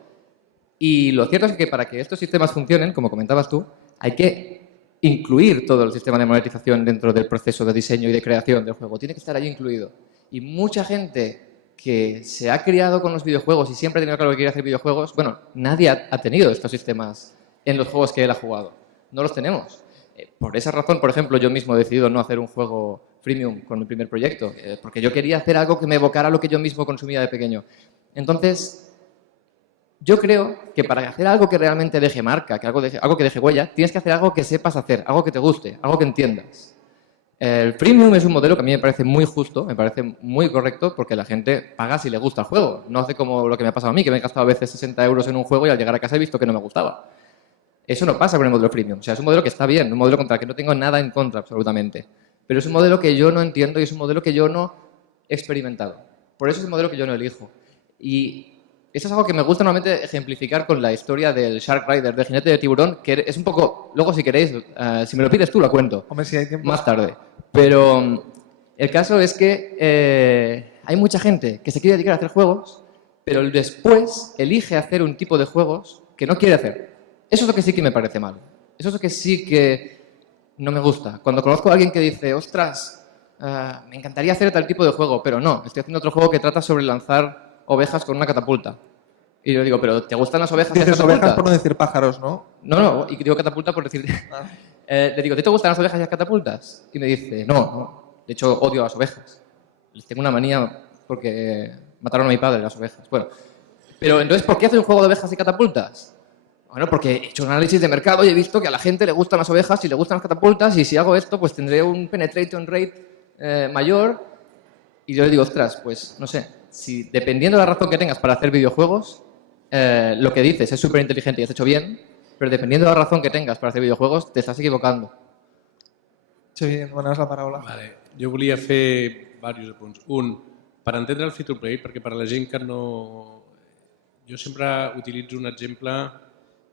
Y lo cierto es que para que estos sistemas funcionen, como comentabas tú, hay que incluir todo el sistema de monetización dentro del proceso de diseño y de creación del juego. Tiene que estar allí incluido. Y mucha gente que se ha criado con los videojuegos y siempre ha tenido claro que quiere hacer videojuegos, bueno, nadie ha tenido estos sistemas en los juegos que él ha jugado. No los tenemos. Por esa razón, por ejemplo, yo mismo he decidido no hacer un juego freemium con mi primer proyecto, porque yo quería hacer algo que me evocara lo que yo mismo consumía de pequeño. Entonces, yo creo que para hacer algo que realmente deje marca, algo que deje huella, tienes que hacer algo que sepas hacer, algo que te guste, algo que entiendas. El freemium es un modelo que a mí me parece muy justo, me parece muy correcto, porque la gente paga si le gusta el juego. No hace como lo que me ha pasado a mí, que me he gastado a veces 60 euros en un juego y al llegar a casa he visto que no me gustaba. Eso no pasa con el modelo freemium. O sea, es un modelo que está bien, un modelo contra el que no tengo nada en contra absolutamente. Pero es un modelo que yo no entiendo y es un modelo que yo no he experimentado. Por eso es el modelo que yo no elijo. Y eso es algo que me gusta normalmente ejemplificar con la historia del Shark Rider, del jinete de tiburón, que es un poco, luego si queréis, si me lo pides tú lo cuento. Hombre, si hay tiempo. Más tarde. Pero el caso es que hay mucha gente que se quiere dedicar a hacer juegos, pero después elige hacer un tipo de juegos que no quiere hacer. Eso es lo que sí que me parece mal. Eso es lo que sí que no me gusta. Cuando conozco a alguien que dice, ostras, me encantaría hacer tal tipo de juego, pero no, estoy haciendo otro juego que trata sobre lanzar ovejas con una catapulta. Y yo digo, ¿pero te gustan las ovejas y las Dices catapultas? ovejas por no decir pájaros, ¿no? No, y digo catapulta por decir... le digo, ¿te gustan las ovejas y las catapultas? Y me dice, no. De hecho, odio a las ovejas. Les tengo una manía porque mataron a mi padre las ovejas. Bueno, pero entonces, ¿por qué hace un juego de ovejas y catapultas? Bueno, porque he hecho un análisis de mercado y he visto que a la gente le gustan las ovejas y le gustan las catapultas y si hago esto, pues tendré un penetration rate mayor. Y yo le digo, ostras, pues no sé, si dependiendo de la razón que tengas para hacer videojuegos, lo que dices es súper inteligente y has hecho bien, pero dependiendo de la razón que tengas para hacer videojuegos, te estás equivocando. Xavi, demanes la paraula. Vale. Jo volia fer diversos apunts. Un, per entendre el free-to-play, perquè per a la gent que no... Jo sempre utilitzo un exemple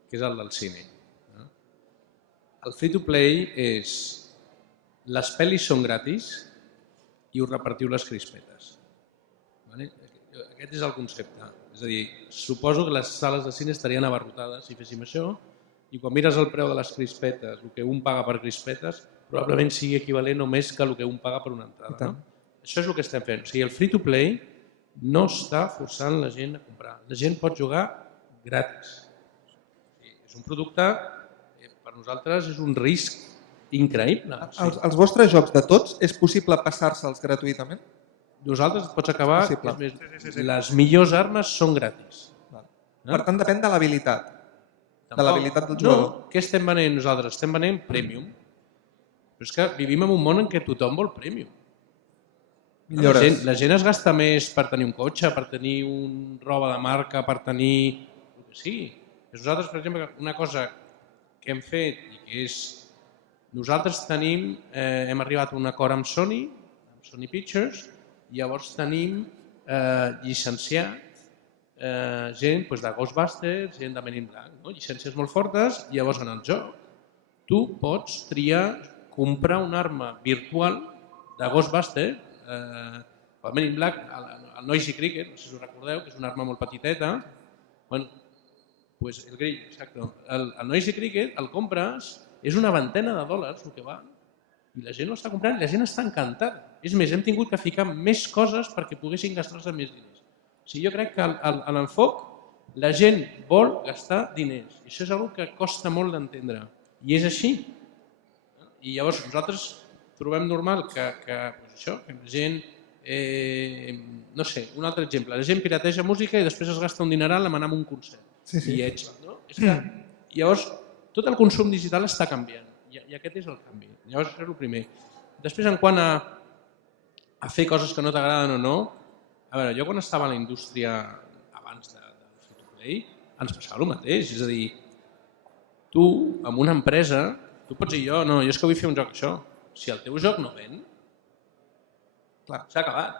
que és el del cine. El free-to-play és... Les pel·lis són gratis i us repartiu les crispetes. Aquest és el concepte. És a dir, suposo que les sales de cine estarien abarrotades si féssim això i quan mires el preu de les crispetes, el que un paga per crispetes, probablement sigui equivalent o més que el que un paga per una entrada. No? Això és el que estem fent. O sigui, el free-to-play no està forçant la gent a comprar. La gent pot jugar gratis. És un producte, per nosaltres, és un risc increïble. Els vostres jocs de tots és possible passar-se'ls gratuïtament? Nosaltres pots acabar, les millors armes són gratis. Per tant, depèn de l'habilitat. De l'habilitat del jugador. No, què estem venent nosaltres? Estem venent premium. Però és que vivim en un món en què tothom vol premium. La gent es gasta més per tenir un cotxe, per tenir una roba de marca, per tenir el que sigui. Nosaltres, per exemple, una cosa que hem fet i que és... Nosaltres hem arribat a un acord amb Sony Pictures, i llavors tenim llicenciat gent de Ghostbusters, gent de Men in Black, llicències molt fortes, i llavors en el joc tu pots triar comprar una arma virtual de Ghostbusters, el Men in Black, el Noisy Cricket, no sé si us recordeu, que és una arma molt petiteta, el grill, exacte. El Noisy Cricket el compres, és una ventena de dòlars el que va, i la gent l'està comprant i la gent està encantada. És més, hem tingut que ficar més coses perquè poguessin gastar-se més diners. O sigui, jo crec que a l'enfoc la gent vol gastar diners. I això és una cosa que costa molt d'entendre. I és així. I llavors nosaltres trobem normal que la gent... No sé, un altre exemple. La gent pirateja música i després es gasta un dineral en anar a un concert. I llavors, tot el consum digital està canviant. I aquest és el canvi. Llavors, això és el primer. Després, en quant a fer coses que no t'agraden o no, a veure, jo quan estava a la indústria abans del free-to-play, ens passava el mateix. És a dir, tu, amb una empresa, tu pots dir jo és que vull fer un joc això. Si el teu joc no ven, s'ha acabat.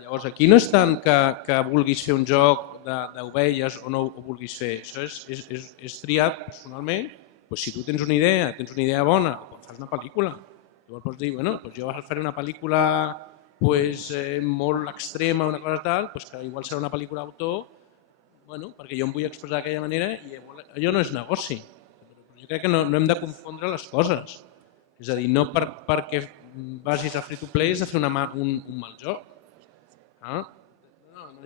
Llavors, aquí no és tant que vulguis fer un joc d'ovelles o no ho vulguis fer. Això és triat personalment. Si tu tens una idea bona, o quan fas una pel·lícula, llavors pots dir, jo faré una pel·lícula molt extrema, una cosa tal, que igual serà una pel·lícula d'autor, perquè jo em vull expressar d'aquella manera i allò no és negoci. Jo crec que no hem de confondre les coses. És a dir, no perquè vagis a free-to-play has de fer un mal joc.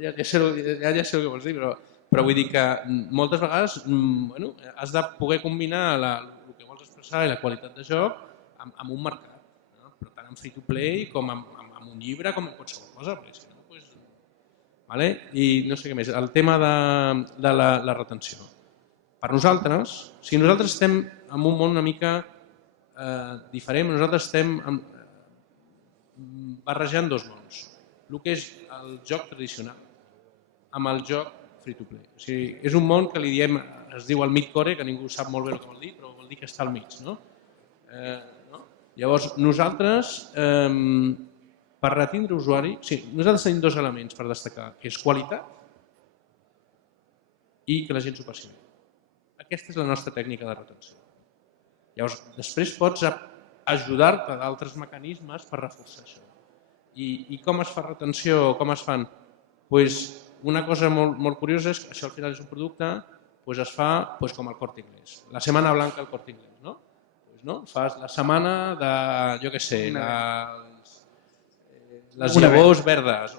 Ja sé el que vols dir, però vull dir que moltes vegades has de poder combinar el que vols expressar i la qualitat de joc amb un mercat. Però tant en free-to-play com amb un llibre, com en qualsevol cosa. I no sé què més. El tema de la retenció. Per nosaltres, si nosaltres estem en un món una mica diferent, nosaltres estem barrejant dos mons. El que és el joc tradicional amb el joc free-to-play. O sigui, és un món que li diem, es diu el mid-core, que ningú sap molt bé el que vol dir, però vol dir que està al mig. Llavors, nosaltres, per retindre usuari, nosaltres tenim dos elements per destacar, que és qualitat i que la gent s'ho passi bé. Aquesta és la nostra tècnica de retenció. Llavors, després pots ajudar-te d'altres mecanismes per reforçar això. I com es fa retenció, com es fan? Una cosa molt curiosa és que això al final és un producte, es fa com el Corte Inglés. La setmana blanca del Corte Inglés. Fas la setmana de, jo què sé, les llavors verdes.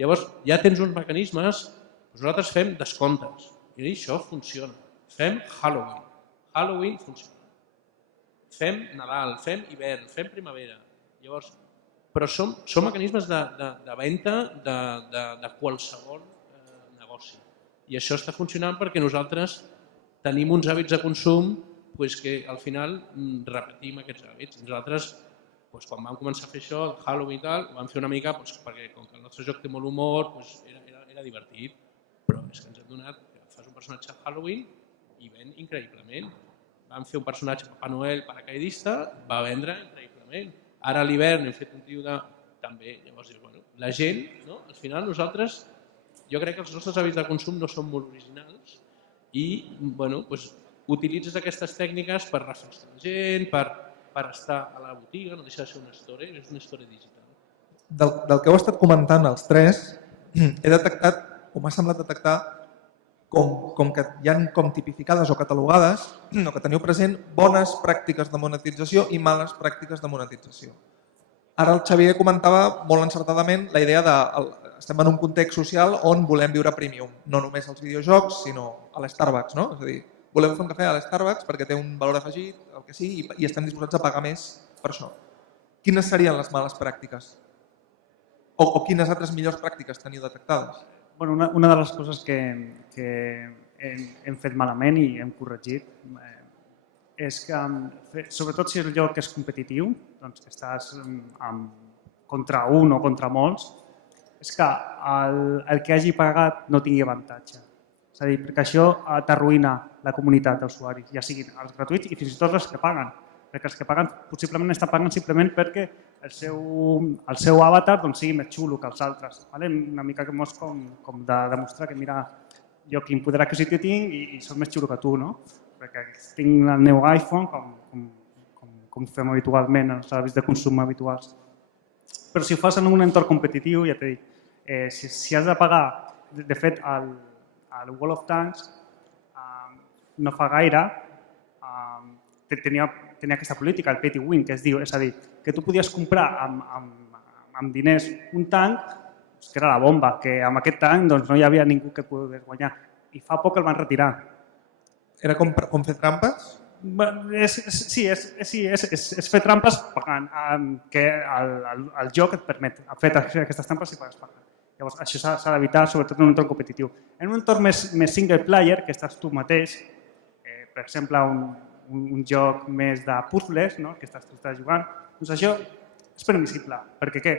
Llavors ja tens uns mecanismes, nosaltres fem descomptes. I això funciona. Fem Halloween. Halloween funciona. Fem Nadal, fem hivern, fem primavera. Llavors, però són mecanismes de venda de qualsevol negoci. I això està funcionant perquè nosaltres tenim uns hàbits de consum que al final repetim aquests hàbits. Nosaltres, quan vam començar a fer això, el Halloween i tal, ho vam fer una mica perquè com que el nostre joc té molt humor, era divertit. Però és que ens hem donat que fas un personatge a Halloween i ven increïblement. Vam fer un personatge Papà Noel paracaidista, va vendre increïblement. Ara a l'hivern hem fet un tio de... també, llavors dius, la gent, al final nosaltres, jo crec que els nostres hàbits de consum no són molt originals i, utilitzes aquestes tècniques per reforçar la gent, per estar a la botiga, no deixa de ser una store, és una store digital. Del que heu estat comentant els tres, he detectat, o m'ha semblat detectar, com que hi han com tipificades o catalogades, o que teniu present bones pràctiques de monetització i males pràctiques de monetització. Ara el Xavier comentava molt encertadament la idea de estem en un context social on volem viure premium, no només als videojocs, sinó a l'Starbucks, no? És a dir, volem fer un cafè a l'Starbucks perquè té un valor afegit, el que sigui, i estem disposats a pagar més per això. Quines serien les males pràctiques? O quines altres millors pràctiques teniu detectades? Bueno, una de les coses que hem fet malament i hem corregit és que, sobretot si el joc és competitiu, doncs que estàs contra un o contra molts, és que el que hagi pagat no tingui avantatge. És a dir, perquè això t'arruïna la comunitat d'usuaris, ja siguin els gratuïts i fins i tot els que paguen. Perquè els que paguen possiblement estan pagant simplement perquè el seu avatar sigui més xulo que els altres. Una mica com de demostrar que mira, jo quin poder adquisitiu tinc i soc més xulo que tu, no? Perquè tinc el meu iPhone com fem habitualment en els serveis de consum habituals. Però si ho fas en un entorn competitiu, ja t'he dit, si has de pagar, de fet, al World of Tanks no fa gaire tenia aquesta política, el pay to win, que es diu, és a dir, que tu podies comprar amb diners un tanc, que era la bomba, que amb aquest tanc no hi havia ningú que pogués guanyar. I fa poc el van retirar. Era com fer trampes? Sí, és fer trampes pagant, que el joc et permet fer aquestes trampes i pagues pagant. Llavors, això s'ha d'evitar, sobretot en un entorn competitiu. En un entorn més single player, que estàs tu mateix, per exemple, un joc més de puzzles, que estàs jugant, doncs això és permissible, perquè què?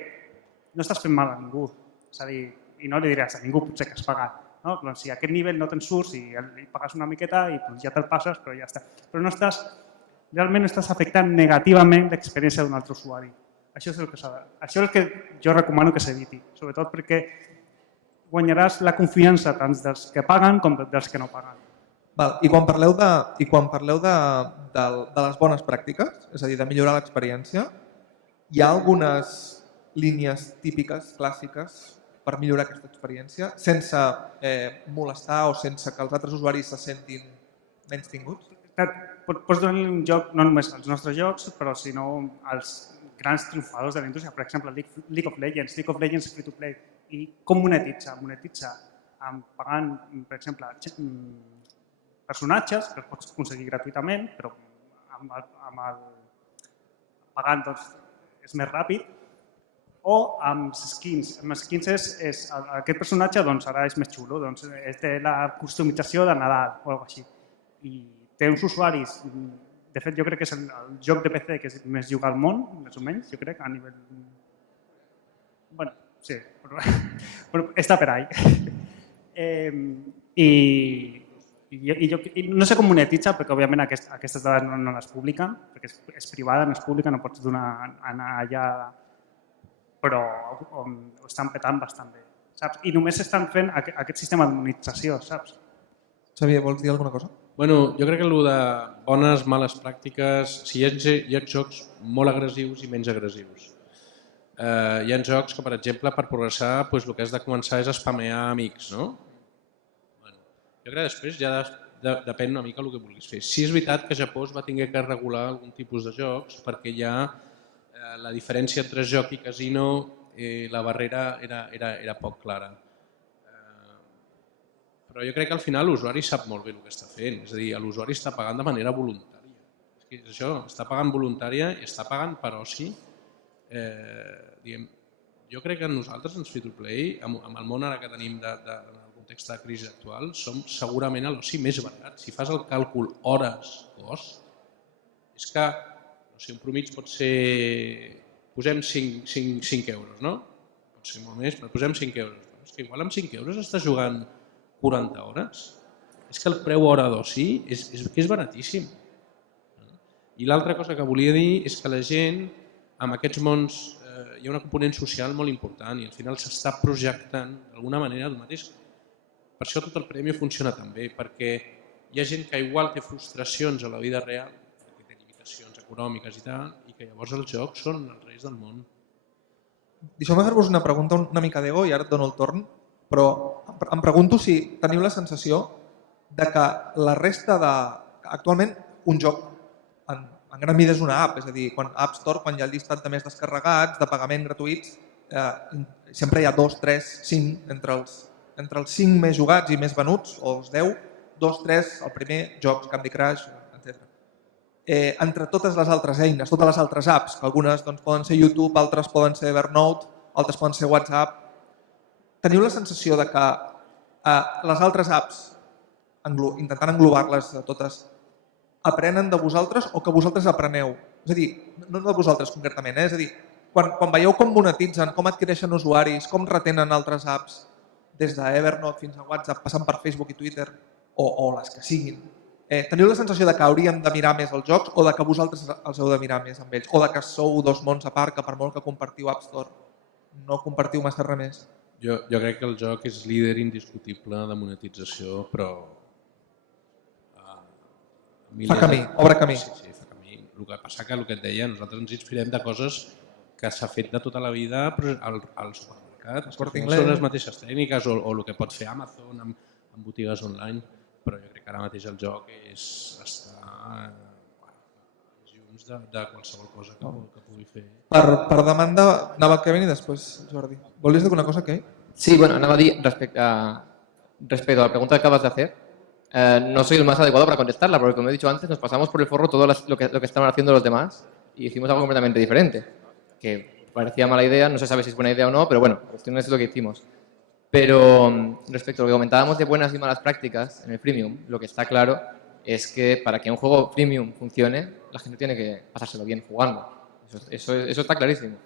No estàs fent mal a ningú, és a dir, i no li diràs a ningú potser que has pagat. Si a aquest nivell no te'n surts i pagues una miqueta i ja te'l passes, però ja està. Però realment no estàs afectant negativament l'experiència d'un altre usuari. Això és el que jo recomano que s'eviti, sobretot perquè guanyaràs la confiança tant dels que paguen com dels que no paguen. I quan parleu de les bones pràctiques, és a dir, de millorar l'experiència, hi ha algunes línies típiques, clàssiques, per millorar aquesta experiència, sense molestar o sense que els altres usuaris se sentin menys tinguts? Pots donar-li un joc, no només als nostres jocs, però sinó als grans triomfadors de la indústria, per exemple, League of Legends free to play. I com monetitza? Monetitza pagant, per exemple, personatges que pots aconseguir gratuïtament, però pagant és més ràpid, o amb skins. Amb skins aquest personatge ara és més xulo, té la customització de Nadal o alguna cosa així. I té uns usuaris, de fet jo crec que és el joc de PC que és més jugat al món, més o menys, jo crec, a nivell... Bueno, sí, però està per ahí. I no sé com monetitza, perquè òbviament aquestes dades no les publiquen, perquè és privada, no és pública, no pots anar allà, però ho estan petant bastant bé. I només estan fent aquest sistema de monetització, saps? Xavier, vols dir alguna cosa? Bueno, jo crec que el de bones, males pràctiques, hi ha jocs molt agressius i menys agressius. Hi ha jocs que, per exemple, per progressar, el que has de començar és spamear amics, no? Jo crec que després ja depèn una mica del que vulguis fer. Sí, és veritat que Japó es va haver que regular algun tipus de jocs perquè ja la diferència entre joc i casino, la barrera era poc clara. Però jo crec que al final l'usuari sap molt bé el que està fent, és a dir, l'usuari està pagant de manera voluntària. És això, està pagant voluntària i està pagant per oci. Jo crec que nosaltres, en Free to Play, amb el món ara que tenim en el context de crisi actual, som segurament l'oci més barat. Si fas el càlcul hores-cost, és que un promig pot ser, posem 5 euros, no? Pot ser molt més, però posem 5 euros. És que igual amb 5 euros estàs jugant 40 hores. És que el preu hora d'oci és baratíssim. I l'altra cosa que volia dir és que la gent, en aquests mons, hi ha una component social molt important i al final s'està projectant d'alguna manera el mateix. Per això tot el premi funciona tan bé, perquè hi ha gent que igual té frustracions a la vida real, perquè té limitacions econòmiques i tal, i que llavors els jocs són els reis del món. Deixeu-me fer-vos una pregunta una mica d'ego i ara et dono el torn, però em pregunto si teniu la sensació de que la resta de... Actualment, un joc en gran mida és una app, és a dir, quan App Store, quan hi ha el llistat de més descarregats, de pagament gratuïts, sempre hi ha 2, 3, 5, entre els 5 més jugats i més venuts, o els 10, 2, 3, el primer, jocs, Candy Crush, etc. Entre totes les altres eines, totes les altres apps, que algunes poden ser YouTube, altres poden ser Evernote, altres poden ser WhatsApp, teniu la sensació de que les altres apps, intentant englobar-les totes, aprenen de vosaltres o que vosaltres apreneu? És a dir, no de vosaltres concretament, és a dir, quan veieu com monetitzen, com adquireixen usuaris, com retenen altres apps, des d'Evernote fins a WhatsApp, passant per Facebook i Twitter, o les que siguin, teniu la sensació de que hauríem de mirar més els jocs o de que vosaltres els heu de mirar més amb ells? O de que sou dos mons a part, que per molt que compartiu App Store, no compartiu massa res més? Jo crec que el joc és líder indiscutible de monetització, però... Fa camí, obre camí. Sí, fa camí. El que passa que el que et deia, nosaltres ens inspirem de coses que s'ha fet de tota la vida però al supermercat. Són les mateixes tècniques o el que pot fer Amazon amb botigues online, però jo crec que ara mateix el joc està junts de qualsevol cosa que pugui fer. Per demanda, anava el Kevin i després Jordi. ¿Volies dir alguna cosa, Kevin? Sí, bueno, anava a dir respecto a la pregunta que acabas de hacer. No soy el más adecuado para contestarla, porque como he dicho antes, nos pasamos por el forro todo lo que estaban haciendo los demás y hicimos algo completamente diferente, que parecía mala idea, no se sabe si es buena idea o no, pero bueno, la cuestión es lo que hicimos. Pero respecto a lo que comentábamos de buenas y malas prácticas en el freemium, lo que está claro es que para que un juego freemium funcione, la gente tiene que pasárselo bien jugando. Eso está clarísimo.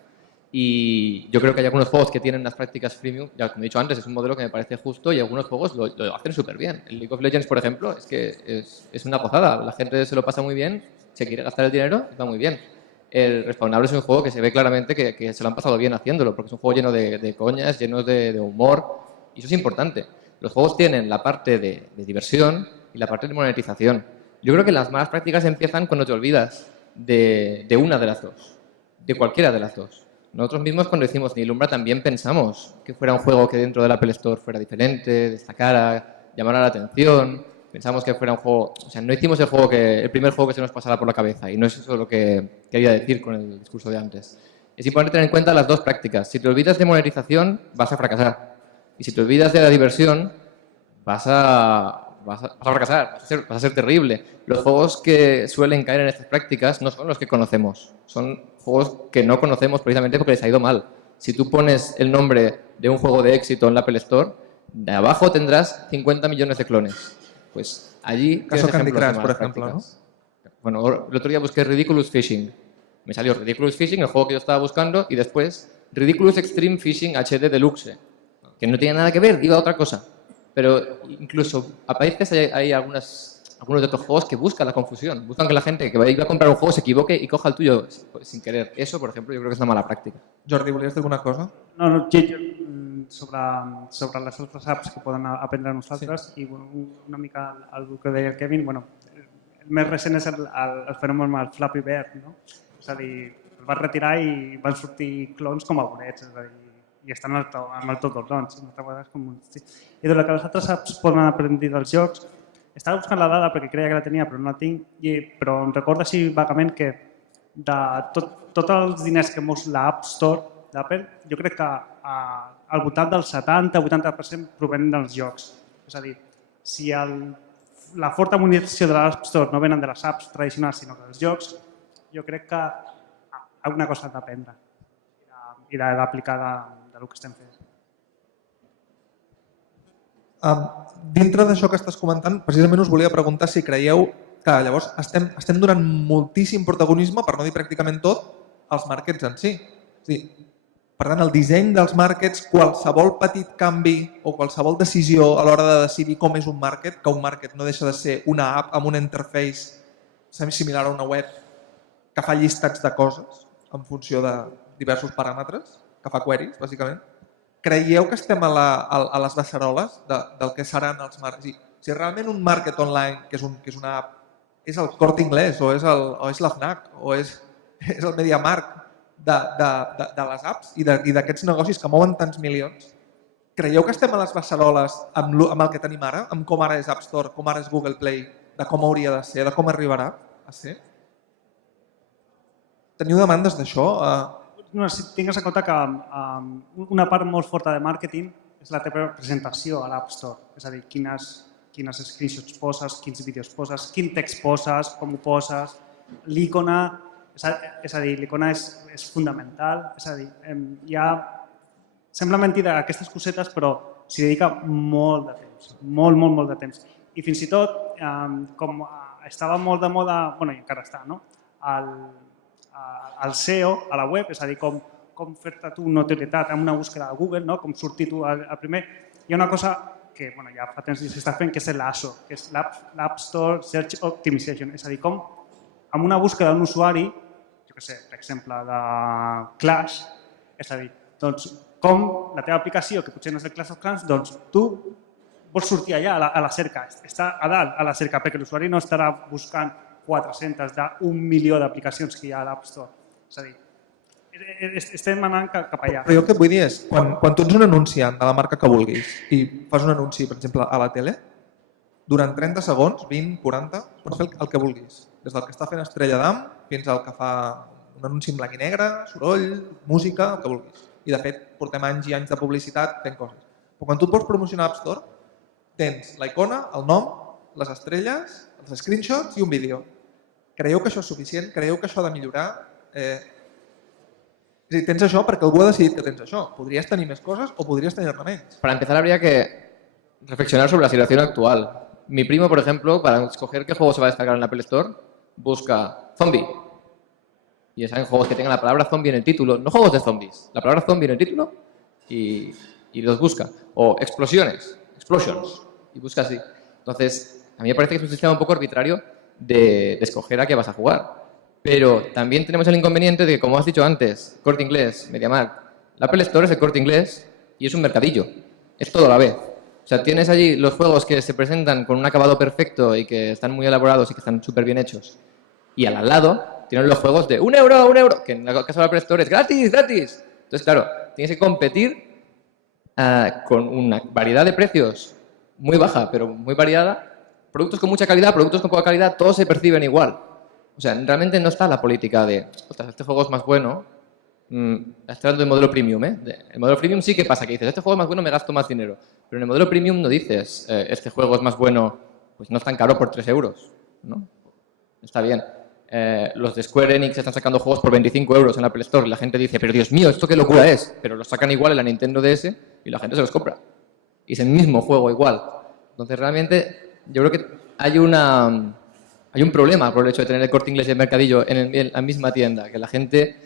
Y yo creo que hay algunos juegos que tienen las prácticas freemium, ya como he dicho antes, es un modelo que me parece justo y algunos juegos lo hacen súper bien. El League of Legends, por ejemplo, es que es una gozada. La gente se lo pasa muy bien, se quiere gastar el dinero, va muy bien. El Respawnable es un juego que se ve claramente que se lo han pasado bien haciéndolo, porque es un juego lleno de coñas, lleno de humor, y eso es importante. Los juegos tienen la parte de diversión y la parte de monetización. Yo creo que las malas prácticas empiezan cuando te olvidas de una de las dos, de cualquiera de las dos. Nosotros mismos cuando hicimos Nilumbra también pensamos que fuera un juego que dentro del Apple Store fuera diferente, destacara, llamara la atención. Pensamos que fuera un juego... O sea, no hicimos el primer juego que se nos pasara por la cabeza y no es eso lo que quería decir con el discurso de antes. Es importante tener en cuenta las dos prácticas. Si te olvidas de monetización, vas a fracasar. Y si te olvidas de la diversión, vas a fracasar, vas a ser terrible. Los juegos que suelen caer en estas prácticas no son los que conocemos, son juegos que no conocemos precisamente porque les ha ido mal. Si tú pones el nombre de un juego de éxito en la Apple Store, de abajo tendrás 50 millones de clones. Pues allí Caso Candy Crush, por ejemplo, ¿no? Bueno, el otro día busqué Ridiculous Fishing. Me salió Ridiculous Fishing, el juego que yo estaba buscando, y después Ridiculous Extreme Fishing HD Deluxe, que no tiene nada que ver, iba a otra cosa. Pero incluso a veces hay algunos de otros juegos que buscan la confusión, buscan que la gente que iba a comprar un juego se equivoque y coja el tuyo sin querer. Eso, por ejemplo, yo creo que es una mala práctica. Jordi, volies dir alguna cosa? No, sobre les altres apps que poden aprendre nosaltres i una mica el que deia el Kevin, el més recent és el fenomen del Flappy Bird, no? És a dir, el vas retirar i van sortir clons com a bonets, és a dir, i estan amb el tot dels noms. I de lo que les altres apps poden aprendre dels jocs, estava buscant la dada perquè creia que la tenia però no la tinc, però em recorda així vagament que de tots els diners que mos l'App Store d'Apple, jo crec que al voltant del 70-80% provenen dels jocs. És a dir, si la forta monetització de l'App Store no venen de les apps tradicionals sinó dels jocs, jo crec que alguna cosa ha d'aprendre i d'aplicar del que estem fent. Dintre d'això que estàs comentant, precisament us volia preguntar si creieu que llavors estem donant moltíssim protagonisme, per no dir pràcticament tot, als markets en si. És a dir, per tant, el disseny dels markets, qualsevol petit canvi o qualsevol decisió a l'hora de decidir com és un market, que un market no deixa de ser una app amb un interface similar a una web que fa llistats de coses en funció de diversos paràmetres, que fa queries, bàsicament. Creieu que estem a les beceroles del que seran els markets? Si realment un market online, que és una app, és el Corte Inglés o és la FNAC o és el MediaMarkt de les apps i d'aquests negocis que mouen tants milions, Creieu que estem a les beceroles amb el que tenim ara, amb com ara és App Store, com ara és Google Play, de com hauria de ser, de com arribarà a ser? Teniu demandes d'això? No, si tingues en compte que una part molt forta de màrqueting és la teva presentació a l'App Store. És a dir, quines screenshots poses, quins vídeos poses, quin text poses, com ho poses, l'icona. És a dir, l'icona és fundamental. És a dir, sembla mentida aquestes cosetes, però s'hi dedica molt de temps, molt de temps. I fins i tot, com estava molt de moda, bueno, i encara està, no? El SEO a la web, és a dir, com fer-te tu notorietat amb una búsqueda de Google, com sortir tu al primer. Hi ha una cosa que ja fa temps que s'està fent, que és l'ASO, que és l'App Store Search Optimization. És a dir, com amb una búsqueda d'un usuari, jo què sé, per exemple, de Clash, és a dir, doncs, com la teva aplicació, que potser no és el Clash of Clans, doncs tu vols sortir allà a la cerca, està a dalt a la cerca, perquè l'usuari no estarà buscant 400 d'un milió d'aplicacions que hi ha a l'App Store. És a dir, estem anant cap allà. Però jo el que et vull dir és, quan tu ets un anunciant de la marca que vulguis i fas un anunci, per exemple, a la tele, durant 30 segons, 20, 40, pots fer el que vulguis. Des del que està fent Estrella d'Am fins al que fa un anunci en blanc i negre, soroll, música, el que vulguis. I de fet, portem anys i anys de publicitat fent coses. Però quan tu et vols promocionar a App Store, tens la icona, el nom, les estrelles, els screenshots i un vídeo. Creieu que això és suficient? Creieu que això ha de millorar? És a dir, tens això perquè algú ha decidit que tens això. Podries tenir més cosas o podries tenir-ne menys. Para empezar habría que reflexionar sobre la situación actual. Mi primo, por ejemplo, para escoger qué juego se va a descargar en la Apple Store, busca zombie. Y ya saben, juegos que tengan la palabra zombie en el título. No juegos de zombies, la palabra zombie en el título y los busca. O explosions, y busca así. Entonces, a mí me parece que es un sistema un poco arbitrario de escoger a qué vas a jugar. Pero también tenemos el inconveniente de que, como has dicho antes, Corte Inglés, MediaMarkt, la Apple Store es el Corte Inglés y es un mercadillo. Es todo a la vez. O sea, tienes allí los juegos que se presentan con un acabado perfecto y que están muy elaborados y que están súper bien hechos. Y al lado tienes los juegos de €1, que en el caso de la Apple Store es gratis. Entonces, claro, tienes que competir con una variedad de precios muy baja, pero muy variada. Productos con mucha calidad, productos con poca calidad, todos se perciben igual. O sea, realmente no está la política de, ostras, este juego es más bueno. Estoy hablando del modelo premium, El modelo premium sí que pasa, que dices, este juego es más bueno, me gasto más dinero. Pero en el modelo premium no dices, este juego es más bueno, pues no es tan caro por €3, ¿no? Está bien. Los de Square Enix están sacando juegos por €25 en la Apple Store y la gente dice, pero Dios mío, ¿esto qué locura es? Pero los sacan igual en la Nintendo DS y la gente se los compra. Y es el mismo juego igual. Entonces, realmente, yo creo que hay un problema por el hecho de tener el Corte Inglés y el Mercadillo en la misma tienda, que la gente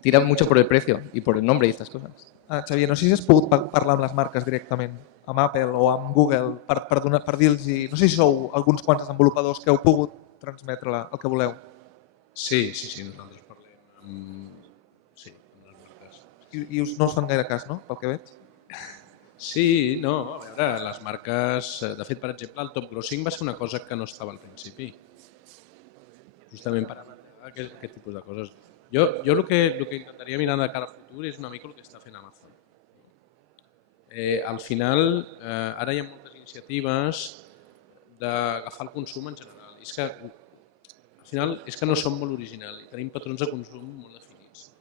tira mucho por el precio y por el nombre y estas cosas. Xavier, no sé si has pogut parlar amb les marques directament, amb Apple o amb Google, per dir-los, no sé si sou alguns quants desenvolupadors que heu pogut transmetre el que voleu. Sí, nosaltres parlem amb les marques. I no us fan gaire cas, no?, pel que veig? Sí, no, a veure, les marques... De fet, per exemple, el top grossing va ser una cosa que no estava al principi. Justament per aquest tipus de coses. Jo el que intentaria mirar de cara al futur és una mica el que està fent Amazon. Al final, ara hi ha moltes iniciatives d'agafar el consum en general. És que, al final, és que no som molt originals i tenim patrons de consum molt definits.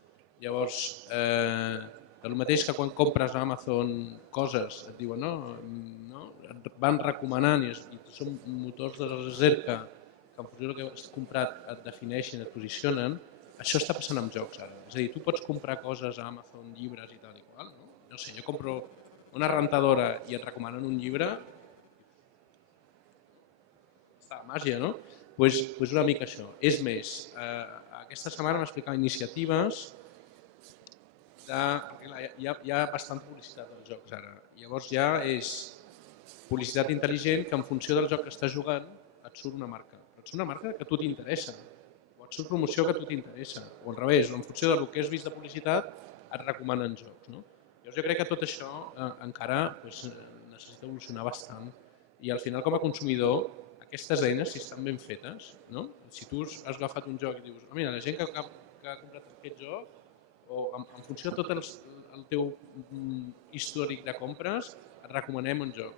Llavors, el mateix que quan compres a Amazon coses, et diuen, no, et van recomanant i són motors de recerca que en funció del que has comprat et defineixen, et posicionen. Això està passant amb jocs ara. És a dir, tu pots comprar coses a Amazon, llibres i tal i qual. No sé, jo compro una rentadora i et recomanen un llibre, està la màgia, no? Doncs una mica això. És més, aquesta setmana m'explicava iniciatives perquè hi ha bastant publicitat als jocs ara. Llavors ja és publicitat intel·ligent que en funció del joc que estàs jugant et surt una marca. Però et surt una marca que a tu t'interessa. Et surt promoció que a tu t'interessa, o al revés, en funció del que has vist de publicitat et recomanen jocs. Llavors jo crec que tot això encara necessita evolucionar bastant i al final com a consumidor aquestes eines, si estan ben fetes, si tu has agafat un joc i dius mira, la gent que ha comprat aquest joc, o en funció de tots el teu històric de compres, et recomanem un joc,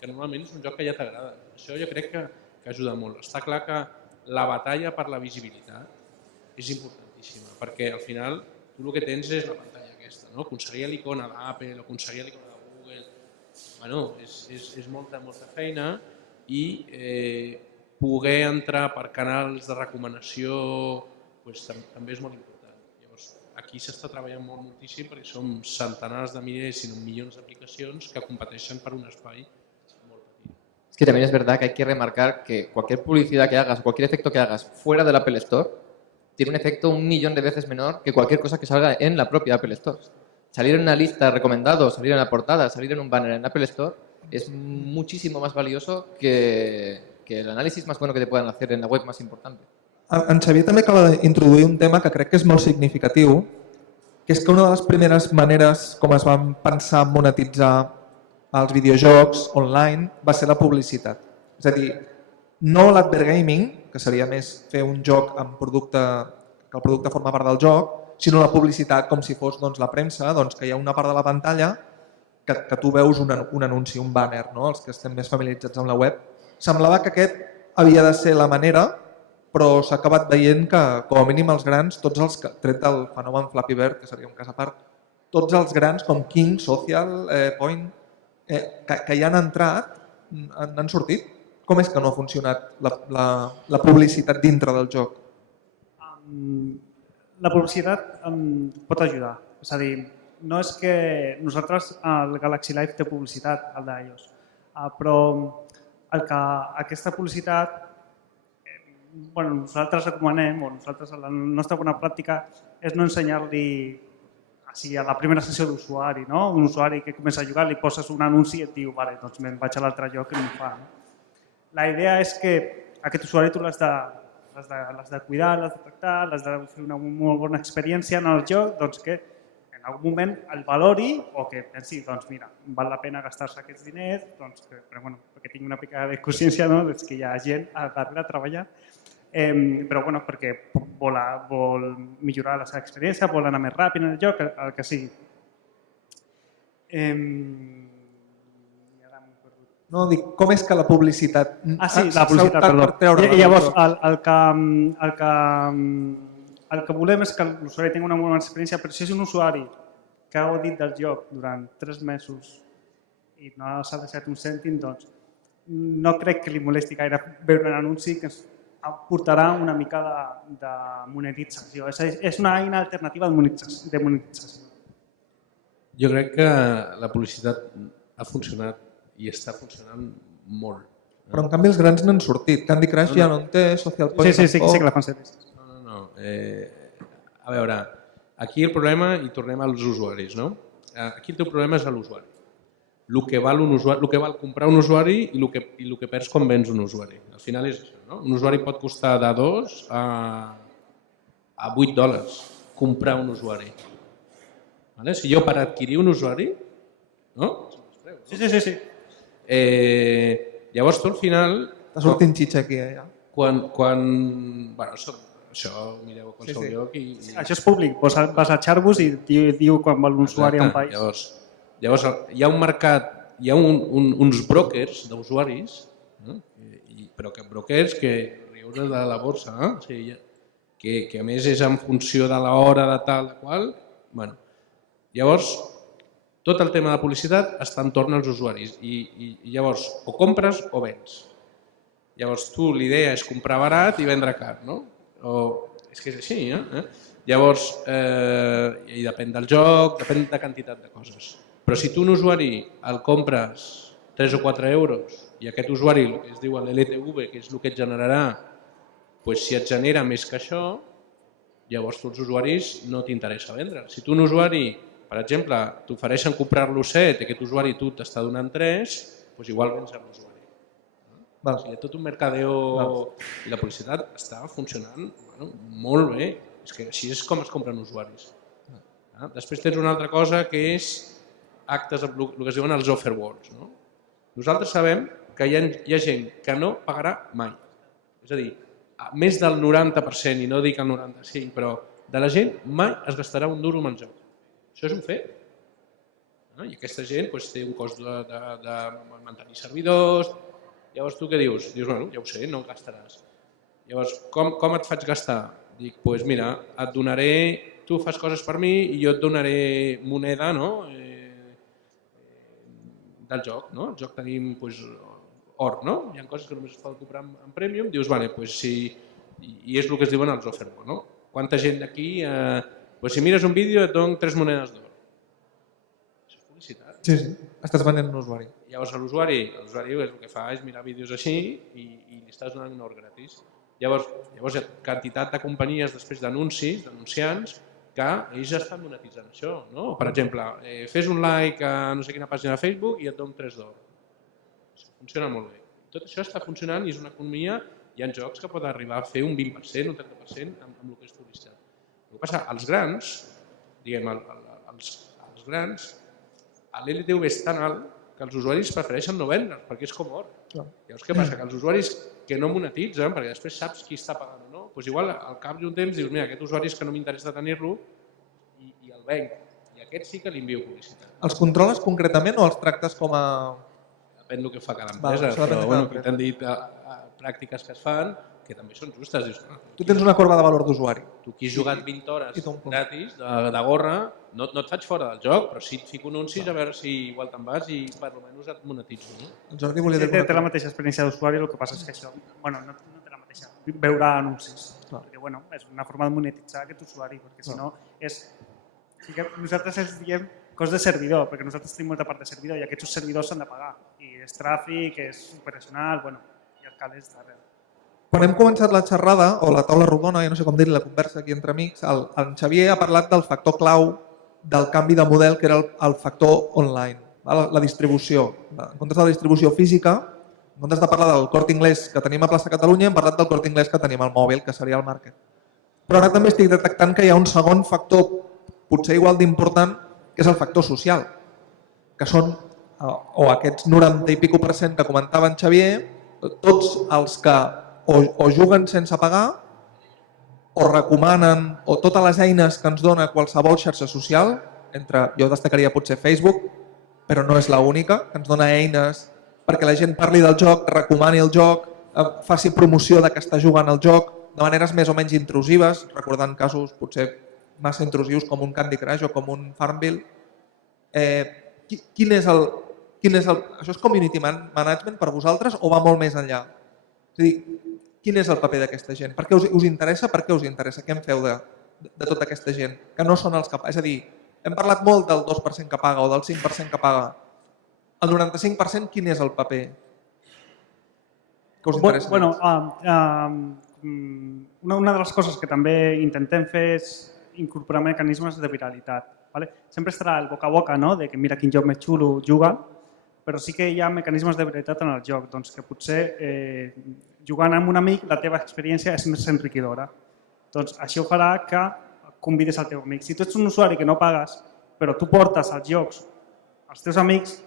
que normalment és un joc que ja t'agrada. Això jo crec que ajuda molt. Està clar que la batalla per la visibilitat és importantíssima, perquè al final tu el que tens és la pantalla aquesta, no? Aconseguir l'icona d'Apple, aconseguir l'icona de Google, bueno, és molta feina i poder entrar per canals de recomanació també és molt important. Llavors, aquí s'està treballant moltíssim perquè som centenars de milers, si no milions d'aplicacions que competeixen per un espai molt petit. Es que también es verdad que hay que remarcar que cualquier publicidad que hagas, cualquier efecto que hagas fuera del Apple Store, tiene un efecto 1.000.000 de veces menor que cualquier cosa que salga en la propia Apple Store. Salir en una lista recomendado, salir en la portada, salir en un banner en Apple Store es muchísimo más valioso que el análisis más bueno que te puedan hacer en la web más importante. En Xavier també acaba d'introduir un tema que crec que és molt significatiu, que és que una de les primeres maneres com es van pensar en monetitzar els videojocs online va ser la publicitat. És a dir, no l'advergaming, que seria més fer un joc amb producte, que el producte forma part del joc, sinó la publicitat com si fos la premsa, que hi ha una part de la pantalla que tu veus un anunci, un banner, no? Els que estem més familiaritzats amb la web. Semblava que aquest havia de ser la manera, però s'ha acabat veient que, com a mínim els grans, tots els que, tret del fenomen Flappy Bird, que seria un cas a part, tots els grans com King, Social, Point, que hi han entrat, han sortit. Com és que no ha funcionat la publicitat dintre del joc? La publicitat pot ajudar. És a dir, no és que nosaltres, el Galaxy Live té publicitat, el d'iOS, però aquesta publicitat, nosaltres recomanem, o nosaltres la nostra bona pràctica és no ensenyar-li a la primera sessió d'usuari, un usuari que comença a jugar, li poses un anunci i et diu, vale, doncs me'n vaig a l'altre lloc i m'ho fa. La idea és que aquest usuari tu l'has de cuidar, l'has de tractar, l'has de fer una molt bona experiència en el joc, doncs que en algun moment el valori o que pensi, doncs mira, val la pena gastar-se aquests diners, perquè tinc una pica de consciència que hi ha gent a darrere treballant, però perquè vol millorar la seva experiència, vol anar més ràpid en el joc, el que sigui. No, dic, com és que la publicitat... Sí, la publicitat, perdó. Llavors, el que volem és que l'usuari tingui una bona experiència, però si és un usuari que ha gaudit del joc durant 3 mesos i no s'ha deixat un cèntim, doncs no crec que li molesti gaire veure un anunci que ens portarà una mica de monetització. És una eina alternativa de monetització. Jo crec que la publicitat ha funcionat i està funcionant molt. Però en canvi els grans n'han sortit. Candy Crush ja no en té, Social Point sí que la fan servir. No. A veure, aquí el problema, i tornem als usuaris, no? Aquí el teu problema és l'usuari. El que val comprar un usuari i el que perds quan vens un usuari. Al final és això, no? Un usuari pot costar de $2 a $8 comprar un usuari. Si jo per adquirir un usuari, no? Sí. Llavors tu al final... Està sortint xitxa aquí, ja. Això mireu a qualsevol lloc i... Això és públic, vas a Charbus i diu quan vol un usuari a un país. Llavors hi ha un mercat, hi ha uns brokers d'usuaris, però que brokers que rius de la borsa, que a més és en funció de l'hora de tal qual. Llavors, tot el tema de publicitat està entorn als usuaris i llavors o compres o vens. Llavors tu l'idea és comprar barat i vendre car, no? És que és així, Llavors, i depèn del joc, depèn de quantitat de coses. Però si tu un usuari el compres 3 o 4 euros i aquest usuari, el que es diu l'LTV, que és el que et generarà, si et genera més que això, llavors tu els usuaris no t'interessa vendre. Si tu un usuari, per exemple, t'ofereixen comprar-lo 7 i aquest usuari tu t'està donant 3, doncs igual vens a l'usuari. Hi ha tot un mercadeo i la publicitat està funcionant molt bé. És que així és com es compren usuaris. Després tens una altra cosa que és actes, el que es diuen els offer words. Nosaltres sabem que hi ha gent que no pagarà mai. És a dir, més del 90%, i no dic el 95%, però de la gent mai es gastarà un duro en el joc. Això és un fet. I aquesta gent té un cost de mantenir servidors. Llavors tu què dius? Dius, bueno, ja ho sé, no gastaràs. Llavors, com et faig gastar? Dic, doncs mira, et donaré, tu fas coses per mi i jo et donaré moneda del joc. Al joc tenim or, no? Hi ha coses que només es poden comprar en Premium. Dius, vale, doncs sí, i és el que es diuen els offerbo, no? Quanta gent d'aquí, si mires un vídeo et dono 3 monedes d'or. Això és publicitat. Sí, estàs venent un usuari. Llavors l'usuari el que fa és mirar vídeos així i li estàs donant un or gratis. Llavors hi ha quantitat de companyies després d'anuncis, d'anunciants, que ells estan monetitzant això. Per exemple, fes un like a no sé quina pàgina de Facebook i et dono 3 d'or. Això funciona molt bé. Tot això està funcionant i és una economia. Hi ha jocs que poden arribar a fer un 20%, un 30% amb el que és publicitat. El que passa, els grans, diguem, els grans, l'LTV és tan alt que els usuaris prefereixen no vendre'ls, perquè és com or. Llavors què passa? Que els usuaris que no monetitzen, perquè després saps qui està pagant o no, doncs igual al cap d'un temps dius, mira, aquest usuari és que no m'interessa tenir-lo i el venc. I aquest sí que li envio publicitat. Els controles concretament o els tractes com a... Depèn del que fa cada empresa, però aquí t'han dit pràctiques que es fan que també són justes. Dius, tu tens una corba de valor d'usuari. Tu qui has jugat 20 hores gratis de gorra, no et faig fora del joc, però sí et fico anuncis a veure si igual te'n vas i per almenys et monetitzo. El Jordi volia dir té la mateixa experiència d'usuari, el que passa és que això, no té la mateixa, veure anuncis. Perquè és una forma de monetitzar aquest usuari, perquè si no nosaltres els diem cost de servidor, perquè nosaltres tenim molta part de servidor i aquests servidors s'han de pagar. I és tràfic, és operacional, i els calés darrere. Quan hem començat la xerrada, o la taula rodona, ja no sé com dir-li, la conversa aquí entre amics, el Xavier ha parlat del factor clau del canvi de model, que era el factor online, la distribució. En comptes de la distribució física, en comptes de parlar del Corte Inglés que tenim a Plaça Catalunya, hem parlat del Corte Inglés que tenim al mòbil, que seria el market. Però ara també estic detectant que hi ha un segon factor, potser igual d'important, que és el factor social, que són o aquests 90 i pico % que comentava en Xavier, tots els que o juguen sense pagar o recomanen, o totes les eines que ens dona qualsevol xarxa social, jo destacaria potser Facebook, però no és l'única, que ens dona eines perquè la gent parli del joc, recomani el joc, faci promoció que està jugant al joc de maneres més o menys intrusives, recordant casos potser massa intrusius com un Candy Crush o com un Farmville. Això és community management per vosaltres o va molt més enllà? És a dir, quin és el paper d'aquesta gent? Per què us interessa? Per què us interessa? Què en feu de tota aquesta gent? Que no són els que... És a dir, hem parlat molt del 2% que paga o del 5% que paga. El 95% quin és el paper que us interessa? Una de les coses que també intentem fer és incorporar mecanismes de viralitat. Sempre estarà el boca a boca, de que mira quin joc més xulo juga, però sí que hi ha mecanismes de viralitat en el joc, que potser jugant amb un amic la teva experiència és més enriquidora. Això farà que convidis el teu amic. Si tu ets un usuari que no pagues, però tu portes els jocs als teus amics,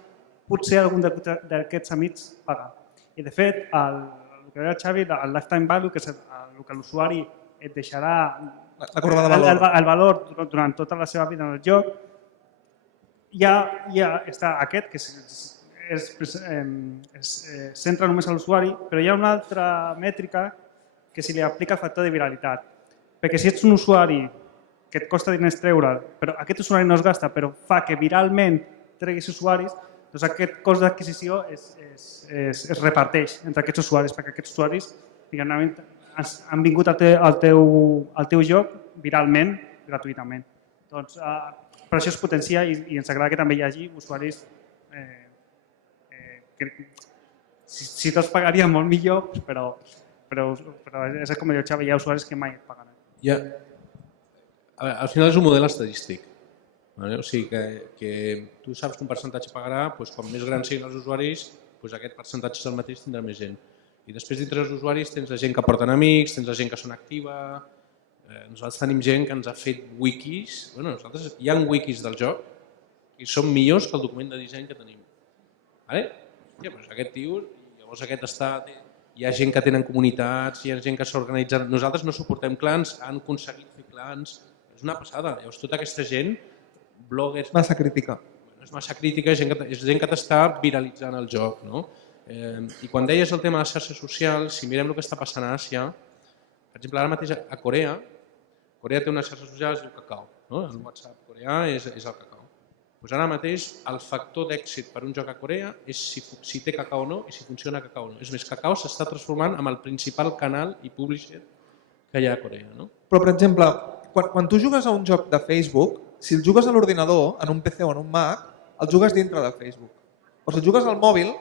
potser algun d'aquests amics paga. I de fet, el que deia el Xavi, el lifetime value, que és el que l'usuari et deixarà el valor durant tota la seva vida en el joc, ja està aquest, que es centra només a l'usuari, però hi ha una altra mètrica que se li aplica el factor de viralitat. Perquè si ets un usuari que et costa diners treure'l, però aquest usuari no es gasta, però fa que viralment treguis usuaris, doncs aquest cost d'adquisició es reparteix entre aquests usuaris, perquè aquests usuaris han vingut al teu joc viralment, gratuïtament. Per això es potencia i ens agrada que també hi hagi usuaris que si tots pagarien molt millor, però és com diu Xavi, hi ha usuaris que mai et pagaran. Al final és un model estadístic. O sigui que tu saps que un percentatge pagarà, quan més grans siguin els usuaris, aquest percentatge és el mateix, tindrà més gent. I després dintre dels usuaris tens la gent que porten amics, tens la gent que són activa. Nosaltres tenim gent que ens ha fet wikis. Hi ha wikis del joc i són millors que el document de disseny que tenim. Aquest tio, llavors hi ha gent que tenen comunitats, hi ha gent que s'organitza. Nosaltres no suportem clans, han aconseguit fer clans. És una passada. Llavors tota aquesta gent, bloggers... Massa crítica. és massa crítica, és gent que t'està viralitzant el joc. No? I quan deies el tema de les xarxes socials, si mirem el que està passant a Àsia, per exemple, ara mateix a Corea té una xarxa social que es diu Kakao. No? El WhatsApp coreà és el Kakao. Doncs ara mateix el factor d'èxit per un joc a Corea és si té Kakao o no i si funciona Kakao o no. És més, Kakao s'està transformant en el principal canal i publisher que hi ha a Corea. No? Però, per exemple, quan tu jugues a un joc de Facebook, si el jugues a l'ordinador, en un PC o en un Mac, el jugues dintre de Facebook. O si el jugues al mòbil,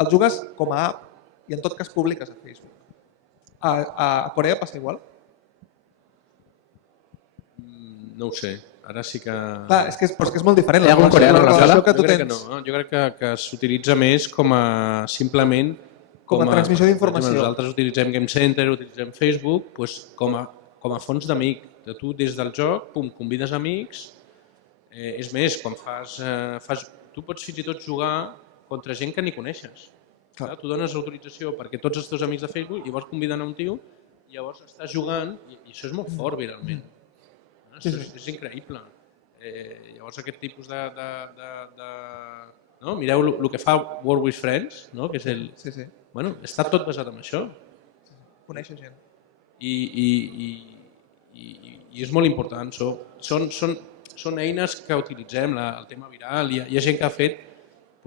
el jugues com a app i en tot cas publiques a Facebook. A Corea passa igual? No ho sé. Ara sí que... Clar, és que és molt diferent. Hi ha algun coreà a la sala? Que tu Jo crec que tens... no. Jo crec que s'utilitza més com a simplement... Com a transmissió d'informació. Nosaltres utilitzem Game Center, utilitzem Facebook com a fons d'amic. Tu des del joc convides amics. És més, quan tu pots fins i tot jugar contra gent que ni coneixes. Tu dones l'autorització perquè tots els teus amics de Facebook i llavors conviden a un tio i llavors estàs jugant i això és molt fort viralment. És increïble. Llavors aquest tipus de... Mireu el que fa World with Friends, que és el... Bueno, està tot basat en això. Conèixer gent. I és molt important. Són eines que utilitzem, el tema viral. Hi ha gent que ha fet,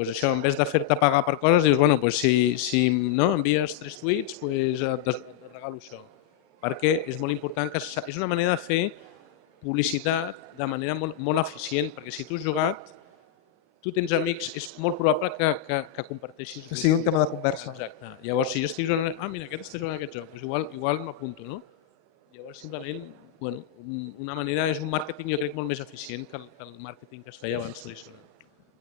això, en vez de fer-te pagar per coses, dius, bueno, si envies 3 tuits, et regalo això. Perquè és molt important, és una manera de fer publicitat de manera molt eficient, perquè si tu has jugat, tu tens amics, és molt probable que comparteixis. Que sigui un tema de conversa. Exacte. Llavors, si jo estic jugant, mira, aquest està jugant aquest joc, doncs igual m'apunto, no? Llavors, simplement, una manera, és un màrqueting, jo crec, molt més eficient que el màrqueting que es feia abans tradicional.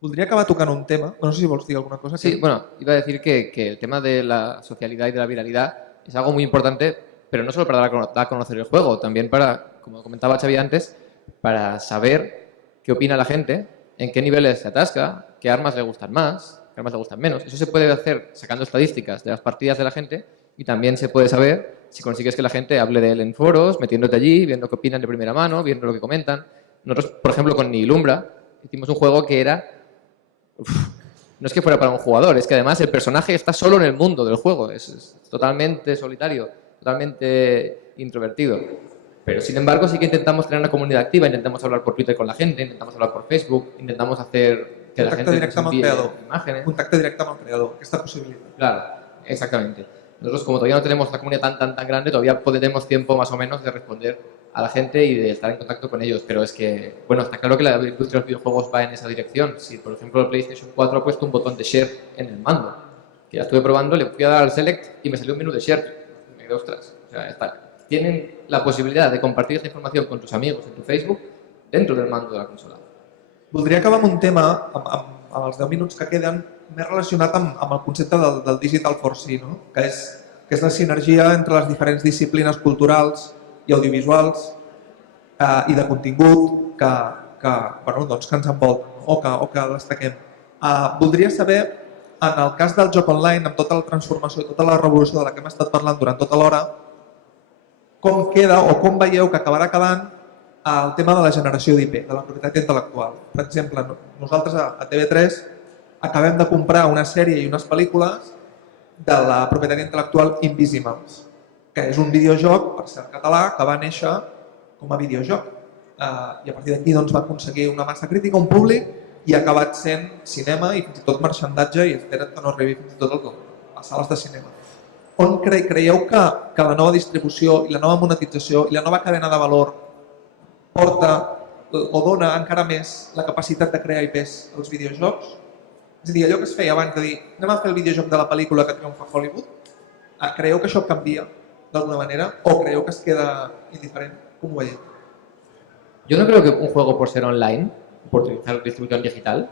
Voldria acabar tocant un tema, no sé si vols dir alguna cosa. Sí, bueno, iba a decir que el tema de la socialidad y de la viralidad es algo muy importante, pero no solo para dar a conocer el juego, también para, como comentaba Xavi antes, para saber qué opina la gente, en qué niveles se atasca, qué armas le gustan más, qué armas le gustan menos. Eso se puede hacer sacando estadísticas de las partidas de la gente y también se puede saber si consigues que la gente hable de él en foros, metiéndote allí, viendo qué opinan de primera mano, viendo lo que comentan. Nosotros, por ejemplo, con Nihilumbra, hicimos un juego que era... no es que fuera para un jugador, es que además el personaje está solo en el mundo del juego, es totalmente solitario, totalmente introvertido. Pero sin embargo sí que intentamos tener una comunidad activa, intentamos hablar por Twitter con la gente, intentamos hablar por Facebook, intentamos hacer que la gente nos envíe imágenes. Contacte directe amb el creador, aquesta possibilitat. Claro, exactamente. Nosotros como todavía no tenemos una comunidad tan grande, todavía tenemos tiempo más o menos de responder a la gente y de estar en contacto con ellos. Pero es que, bueno, está claro que la industria de los videojuegos va en esa dirección. Si, por ejemplo, el PlayStation 4 ha puesto un botón de share en el mando, que ya estuve probando, le fui a dar al select y me salió un menú de share. Me quedé, ostras, o sea, tienen la posibilidad de compartir esta información con tus amigos en tu Facebook dentro del mando de la consola. Voldria acabar amb un tema, amb els 10 minuts que queden, més relacionat amb el concepte del Digital 4C, no? que és la sinergia entre les diferents disciplines culturals i audiovisuals i de contingut que ens envolten o que destaquem. Voldria saber, en el cas del joc online, amb tota la transformació i tota la revolució de la que hem estat parlant durant tota l'hora, com queda o com veieu que acabarà quedant el tema de la generació d'IP, de la propietat intel·lectual. Per exemple, nosaltres a TV3 acabem de comprar una sèrie i unes pel·lícules de la propietat intel·lectual Invisimals, que és un videojoc, per ser català, que va néixer com a videojoc. I a partir d'aquí va aconseguir una massa crítica, un públic, i ha acabat sent cinema i fins i tot marxandatge, i espera't que no arribi fins i tot a sales de cinema. On creieu que la nova distribució i la nova monetització i la nova cadena de valor porta o dona encara més la capacitat de crear IPs als videojocs? És a dir, allò que es feia abans de dir anem a fer el videojoc de la pel·lícula que triomfa a Hollywood, creieu que això canvia d'alguna manera o creieu que es queda indiferent? Com ho veieu? Yo no creo que un juego por ser online, por utilizar distribución digital,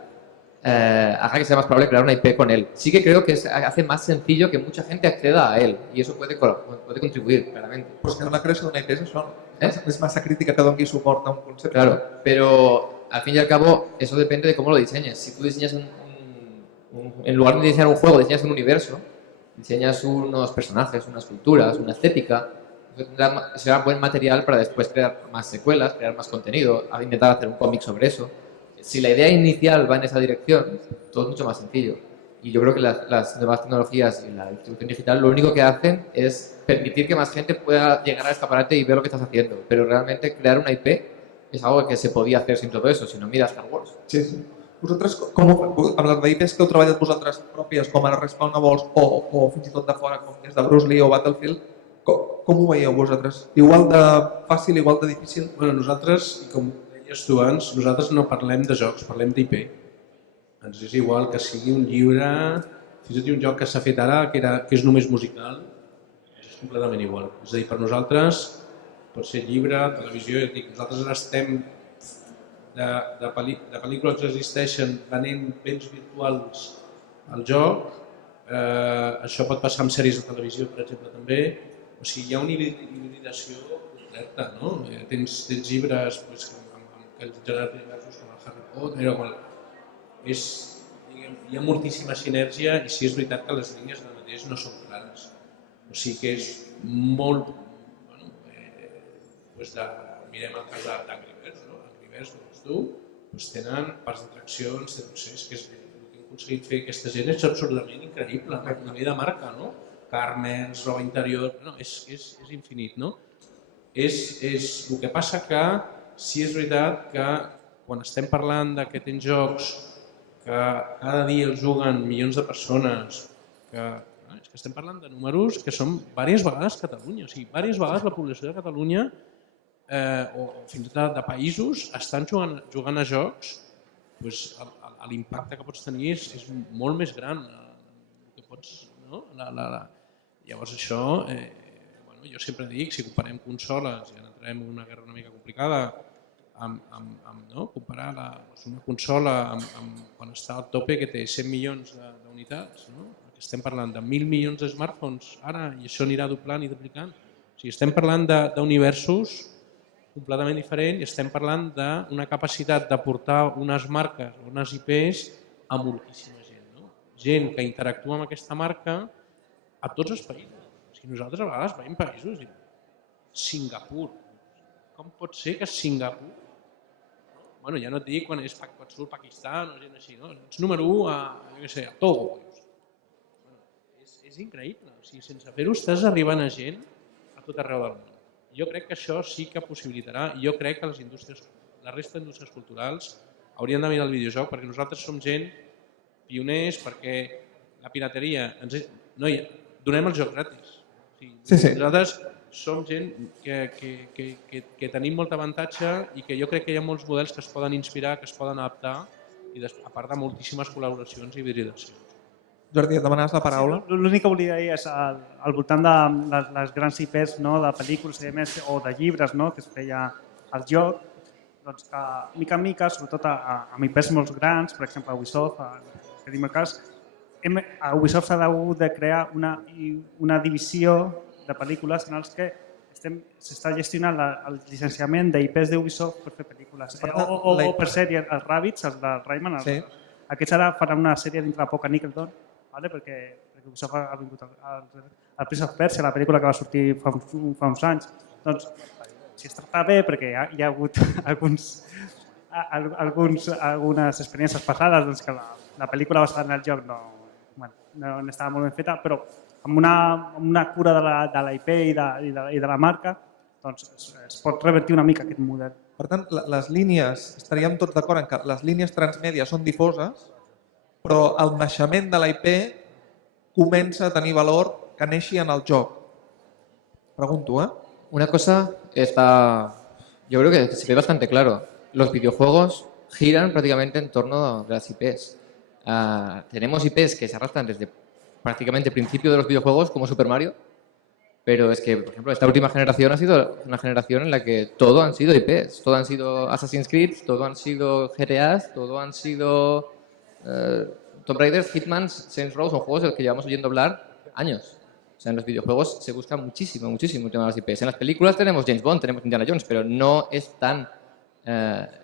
haga que sea más probable crear una IP con él. Sí que creo que hace más sencillo que mucha gente acceda a él y eso puede contribuir, claramente. Però és que la creació d'una IP és això, no? És massa crítica que doni suport a un concepte. Claro, pero al fin y al cabo eso depende de cómo lo diseñes. Si tú diseñas en lugar de diseñar un juego, diseñas un universo, diseñas unos personajes, unas culturas, una estética, será buen material para después crear más secuelas, crear más contenido, intentar hacer un cómic sobre eso. si la idea inicial va en esa dirección, todo es mucho más sencillo. Y yo creo que las nuevas tecnologías y la distribución digital lo único que hacen es permitir que más gente pueda llegar a escaparate y ver lo que estás haciendo. Pero realmente crear una IP es algo que se podía hacer sin todo eso, si no mira Star Wars. Sí, sí. Vosaltres, amb les d'IPs que heu treballat vosaltres pròpies, com ara Respawnables o fins i tot de fora, com des de Bruce Lee o Battlefield, com ho veieu vosaltres? Igual de fàcil, igual de difícil? Bueno, nosaltres, i com deies tu abans, nosaltres no parlem de jocs, parlem d'IP. Ens és igual que sigui un llibre, fins i tot un joc que s'ha fet ara, que és només musical, és completament igual. És a dir, per nosaltres pot ser llibre, televisió, nosaltres ara estem de pel·lícules que existeixen venent béns virtuals al joc. Això pot passar amb sèries de televisió, per exemple, també. O sigui, hi ha una hibridació completa, no? Tens llibres que han generat universos com el Harry Potter o com hi ha moltíssima sinergia i sí és veritat que les línies ara mateix no són clares. O sigui que és molt... Mirem el cas d'Angry Birds, no? Angry Birds, tenen parcs d'atraccions, té procés, que el que hem aconseguit fer aquesta gent és absolutament increïble, a nivell de marca, no? Carmens, roba interior, és infinit, no? El que passa que sí és veritat que quan estem parlant que tens jocs que cada dia els juguen milions de persones, que estem parlant de números que són diverses vegades Catalunya, o sigui, diverses vegades la població de Catalunya o fins i tot de països estan jugant a jocs, l'impacte que pots tenir és molt més gran. Llavors això, jo sempre dic, si comparem consoles, ja entrem en una guerra una mica complicada, comparar una consola quan està al tope que té 100 milions d'unitats, estem parlant de 1.000 milions de smartphones ara i això anirà doblant i duplicant. O sigui, estem parlant d'universos completament diferents i estem parlant d'una capacitat de portar unes marques o unes IPs a moltíssima gent. Gent que interactua amb aquesta marca a tots els països. O sigui, nosaltres a vegades veiem països i Singapur. Com pot ser que Singapur, ja no et dic quan surt Pakistan o gent així, ets número 1 a Togo. És increïble, sense fer-ho estàs arribant a gent a tot arreu del món. Jo crec que això sí que possibilitarà, jo crec que la resta d'indústries culturals haurien de mirar el videojoc perquè nosaltres som gent pioners, perquè la pirateria, donem el joc gratis. Nosaltres som gent que tenim molt avantatge i que jo crec que hi ha molts models que es poden inspirar, que es poden adaptar i a part de moltíssimes col·laboracions i hibridacions. Jordi, et demanaves la paraula? L'únic que volia dir és al voltant de les grans IPs de pel·lícules o de llibres que es feia al joc, que mica en mica, sobretot amb IPs molt grans, per exemple a Ubisoft, que tenim el cas, a Ubisoft s'ha hagut de crear una divisió de pel·lícules en els que s'està gestionant el llicenciament d'IPs d'Ubisoft per fer pel·lícules. O per sèrie, els Rabbids, els de Rayman, aquests ara faran una sèrie dintre de poc a Nickelodeon, perquè Ubisoft ha vingut al Prince of Persia, la pel·lícula que va sortir fa uns anys. Doncs, si es tracta bé, perquè hi ha hagut algunes experiències passades que la pel·lícula basada en el joc no estava molt ben feta, però amb una cura de la IP i de la marca es pot revertir una mica aquest model. Per tant, les línies, estaríem tots d'acord en que les línies transmèdia són difoses, però el naixement de la IP comença a tenir valor que neixi en el joc. Pregunto, Una cosa yo creo que se ve bastante claro. Los videojuegos giran prácticamente en torno de las IPs. Tenemos IPs que se arrastran desde prácticamente el principio de los videojuegos, como Super Mario, pero es que, por ejemplo, esta última generación ha sido una generación en la que todo han sido IPs. Todo han sido Assassin's Creed, todo han sido GTAs, todo han sido Tomb Raider, Hitman, Saints Row, son juegos de los que llevamos oyendo hablar años. O sea, en los videojuegos se busca muchísimo el tema de las IPs. En las películas tenemos James Bond, tenemos Indiana Jones, pero no es tan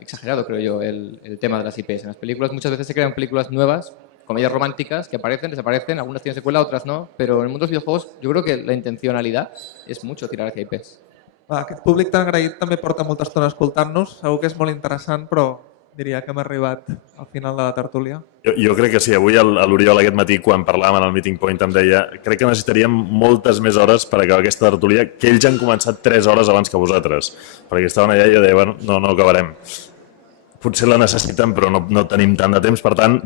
exagerado, creo yo, el tema de las IPs. En las películas muchas veces se crean películas nuevas, comedias románticas, que aparecen, desaparecen, algunas tienen secuela, otras no, pero en el mundo de los videojuegos yo creo que la intencionalidad és mucho tirar hacia IPs. Aquest públic tan agraït també porta molta estona escoltant-nos, segur que és molt interessant, però diria que hem arribat al final de la tertúlia. Jo crec que sí. Avui l'Oriol aquest matí, quan parlàvem en el Meeting Point, em deia crec que necessitaríem moltes més hores per acabar aquesta tertúlia, que ells han començat 3 hores abans que vosaltres. Perquè estaven allà i jo deia, bueno, no acabarem. Potser la necessiten, però no tenim tant de temps. Per tant,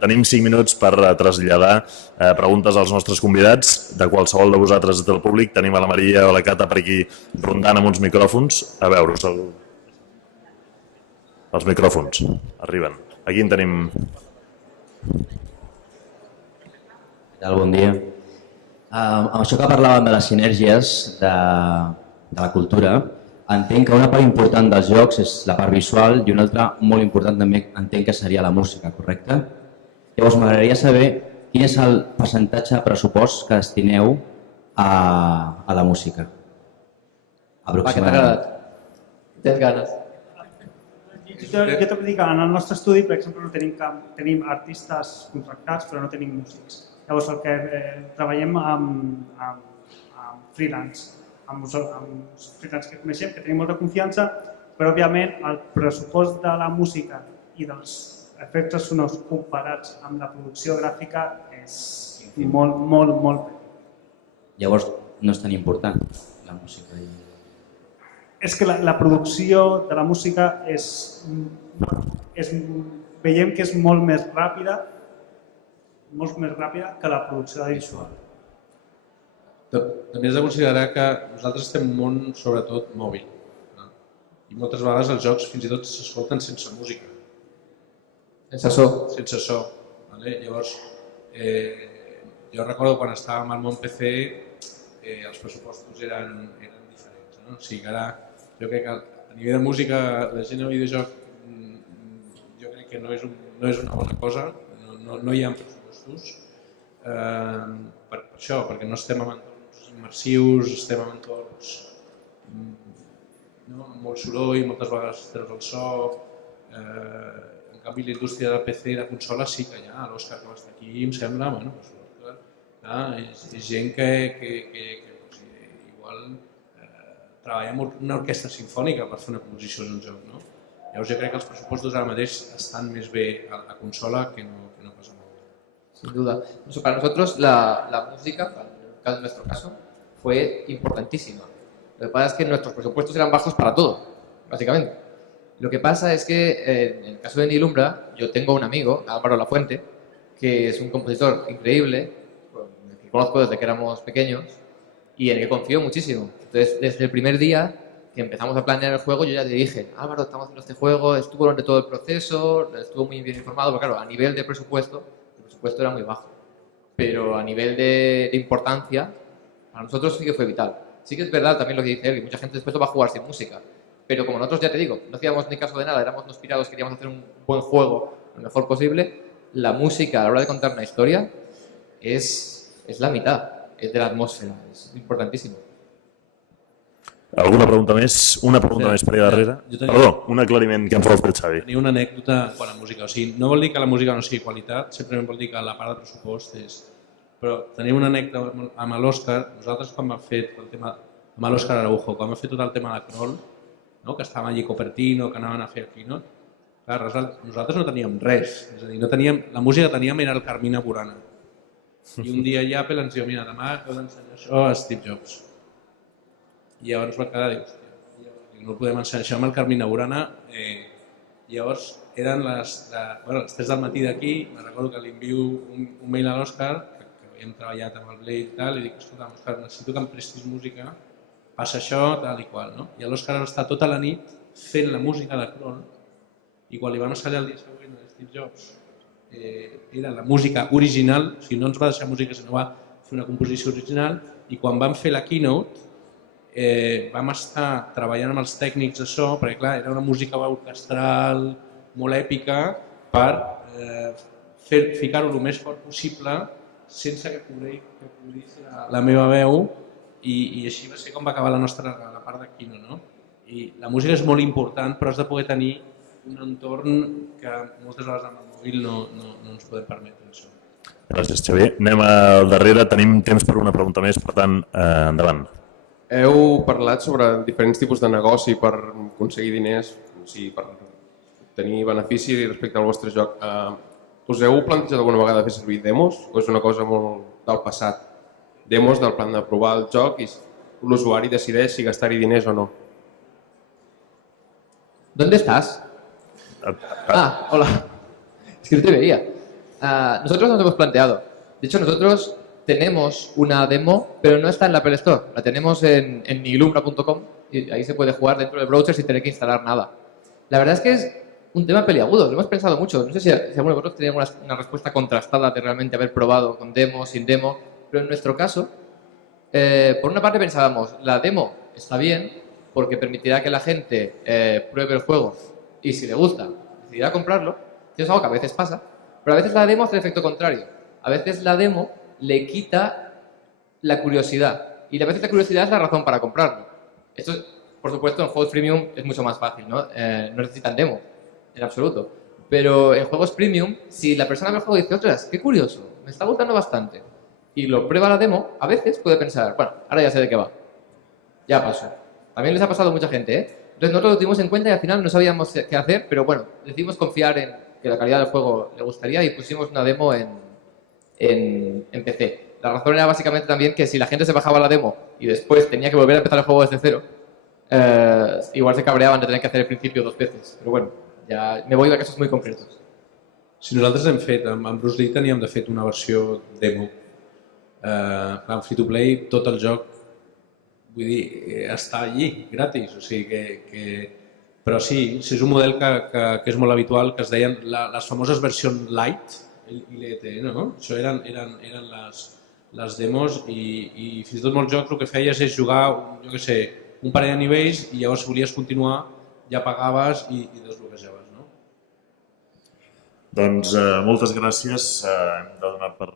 tenim 5 minuts per traslladar preguntes als nostres convidats. De qualsevol de vosaltres del públic, tenim a la Maria o a la Cata per aquí rondant amb uns micròfons. A veure, els micròfons arriben. Aquí en tenim... Bon dia. Amb això que parlàvem de les sinergies de la cultura, entenc que una part important dels jocs és la part visual i una altra molt important també entenc que seria la música, correcte? Llavors m'agradaria saber quin és el percentatge de pressupost que destineu a la música. Va, que t'ha agradat. Tens ganes. Jo t'he de dir que en el nostre estudi, per exemple, tenim artistes contractats però no tenim músics. Llavors el que treballem amb freelance, amb freelance que coneixem, que tenim molta confiança, però òbviament el pressupost de la música i dels efectes sonors comparats amb la producció gràfica és molt petit. Llavors no és tan important la música. És que la producció de la música veiem que és molt més ràpida que la producció de visual. També has de considerar que nosaltres estem en un món, sobretot, mòbil. I moltes vegades els jocs fins i tot s'escolten sense música. Sense so. Sense so. Llavors, jo recordo quan estàvem al món PC, els pressupostos eren diferents. O sigui que ara, jo crec que a nivell de música, la gent de videojoc, jo crec que no és una bona cosa, no hi ha pressupostos. Per això, perquè no estem en entorns immersius, estem en entorns amb molt soroll, moltes vegades treus el so. En canvi, la indústria del PC i de consola sí que hi ha. L'Òscar que va estar aquí, em sembla, és gent que igual treballa amb una orquestra sinfònica per fer una composició d'un joc. Llavors jo crec que els pressupostos ara mateix estan més bé a consola que no pas a mòbil. Sin duda. Para nosotros la música, en nuestro caso, fue importantísima. Lo que pasa es que nuestros presupuestos eran bajos para todo, básicamente. Lo que pasa es que en el caso de Nilumbra, yo tengo un amigo, Álvaro Lafuente, que es un compositor increíble, que conozco desde que éramos pequeños y en el que confío muchísimo. Entonces, desde el primer día que empezamos a planear el juego, yo ya le dije, Álvaro, estamos haciendo este juego, estuvo durante todo el proceso, estuvo muy bien informado, pero claro, a nivel de presupuesto, el presupuesto era muy bajo. Pero a nivel de importancia, para nosotros sí que fue vital. Sí que es verdad también lo que dice él, que mucha gente después lo va a jugar sin música. Pero como nosotros, ya te digo, no hacíamos ni caso de nada, éramos unos pirados, queríamos hacer un buen juego, lo mejor posible, la música a la hora de contar una historia es la mitad, es de la atmósfera, es importantísimo. Alguna pregunta més? Una pregunta més per allà darrere. Perdó, un aclariment que ens vol fer el Xavi. Tenia una anècdota quan a la música. O sigui, no vol dir que la música no sigui qualitat, simplement vol dir que la part de pressupost és... Però tenim una anècdota amb l'Òscar. Nosaltres quan vam fer el tema... Amb l'Òscar Araujo, quan vam fer tot el tema de Kroll, que estàvem allí Copertino, que anaven a fer aquí, no? Clar, nosaltres no teníem res. És a dir, no teníem... La música que teníem era el Carmina Burana. I un dia ja Apple ens diu, mira, demà heu d'ensenyar això a Steve Jobs. I llavors va quedar, no podem ensenyar això amb el Carmina Burana. Llavors eren les 3 del matí d'aquí, me recordo que li envio un mail a l'Òscar, que havíem treballat amb el Blade i tal, i dic, escolta, Òscar, necessito que em prestis música, passa això, tal i qual. I l'Òscar va estar tota la nit fent la música de Kroll, i quan li vam assajar el dia següent a Steve Jobs, era la música original, o sigui, no ens va deixar música, sinó va fer una composició original, i quan vam fer la keynote, vam estar treballant amb els tècnics de so, perquè clar, era una música orquestral molt èpica per ficar-ho el més fort possible sense que cobrís la meva veu i així va ser com va acabar la part de Kino. No? I la música és molt important, però has de poder tenir un entorn que moltes vegades amb el mòbil no ens podem permetre això. Gràcies, Xavier. Anem al darrere, tenim temps per una pregunta més, per tant, endavant. Heu parlat sobre diferents tipus de negoci per aconseguir diners, o sigui, per tenir benefici respecte al vostre joc. Us heu plantejat alguna vegada fer servir demos o és una cosa molt del passat? Demos del plan de provar el joc i l'usuari decideix si gastar-hi diners o no. ¿Dónde estás? Ah, hola. Es que no te veía. Nosotros nos hemos planteado. De hecho, nosotros tenemos una demo, pero no está en la Apple Store. La tenemos en nihilumbra.com y ahí se puede jugar dentro del browser sin tener que instalar nada. La verdad es que es un tema peliagudo, lo hemos pensado mucho. No sé si alguno de vosotros tenía una respuesta contrastada de realmente haber probado con demo, sin demo, pero en nuestro caso, por una parte pensábamos, la demo está bien porque permitirá que la gente pruebe el juego y si le gusta, decidirá comprarlo. Eso es algo que a veces pasa, pero a veces la demo hace el efecto contrario. A veces la demo le quita la curiosidad y a veces la curiosidad es la razón para comprarlo. Esto, por supuesto, en juegos premium es mucho más fácil, ¿no? No necesitan demo, en absoluto. Pero en juegos premium, si la persona ve el juego y dice, ostras, qué curioso, me está gustando bastante, y lo prueba la demo, a veces puede pensar, bueno, ahora ya sé de qué va, ya paso. También les ha pasado a mucha gente, ¿eh? Entonces nosotros lo tuvimos en cuenta y al final no sabíamos qué hacer, pero bueno, decidimos confiar en que la calidad del juego le gustaría y pusimos una demo en PC. La razón era básicamente también que si la gente se bajaba la demo y después tenía que volver a empezar el juego desde cero, igual se cabreaban de tener que hacer el principio 2 veces. Però bueno, ja me voy a casos muy concretos. Si nosaltres hem fet, amb Bruce Lee teníem de fet una versió demo. En free-to-play tot el joc, vull dir, està allí, gratis. O sigui però sí, és un model que és molt habitual, que es deien les famoses versions light, LT, no? Això eren les demos i fins i tot molts jocs el que feies és jugar, jo què sé, un parell de nivells i llavors si volies continuar ja pagaves i desbloquejaves. Doncs moltes gràcies. Hem de donar per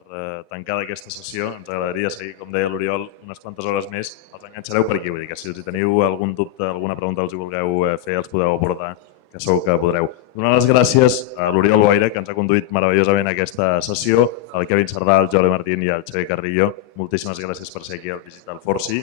tancada aquesta sessió. Ens agradaria seguir, com deia l'Oriol, unes quantes hores més. Els enganxareu per aquí. Vull dir que si teniu algun dubte, alguna pregunta els vulgueu fer, els podeu abordar, que segur que podreu. Donar les gràcies a l'Oriol Boira, que ens ha conduït meravellosament a aquesta sessió, al Kevin Sardà, al Jordi Martín i al Xavier Carrillo. Moltíssimes gràcies per ser aquí al Digital Forci.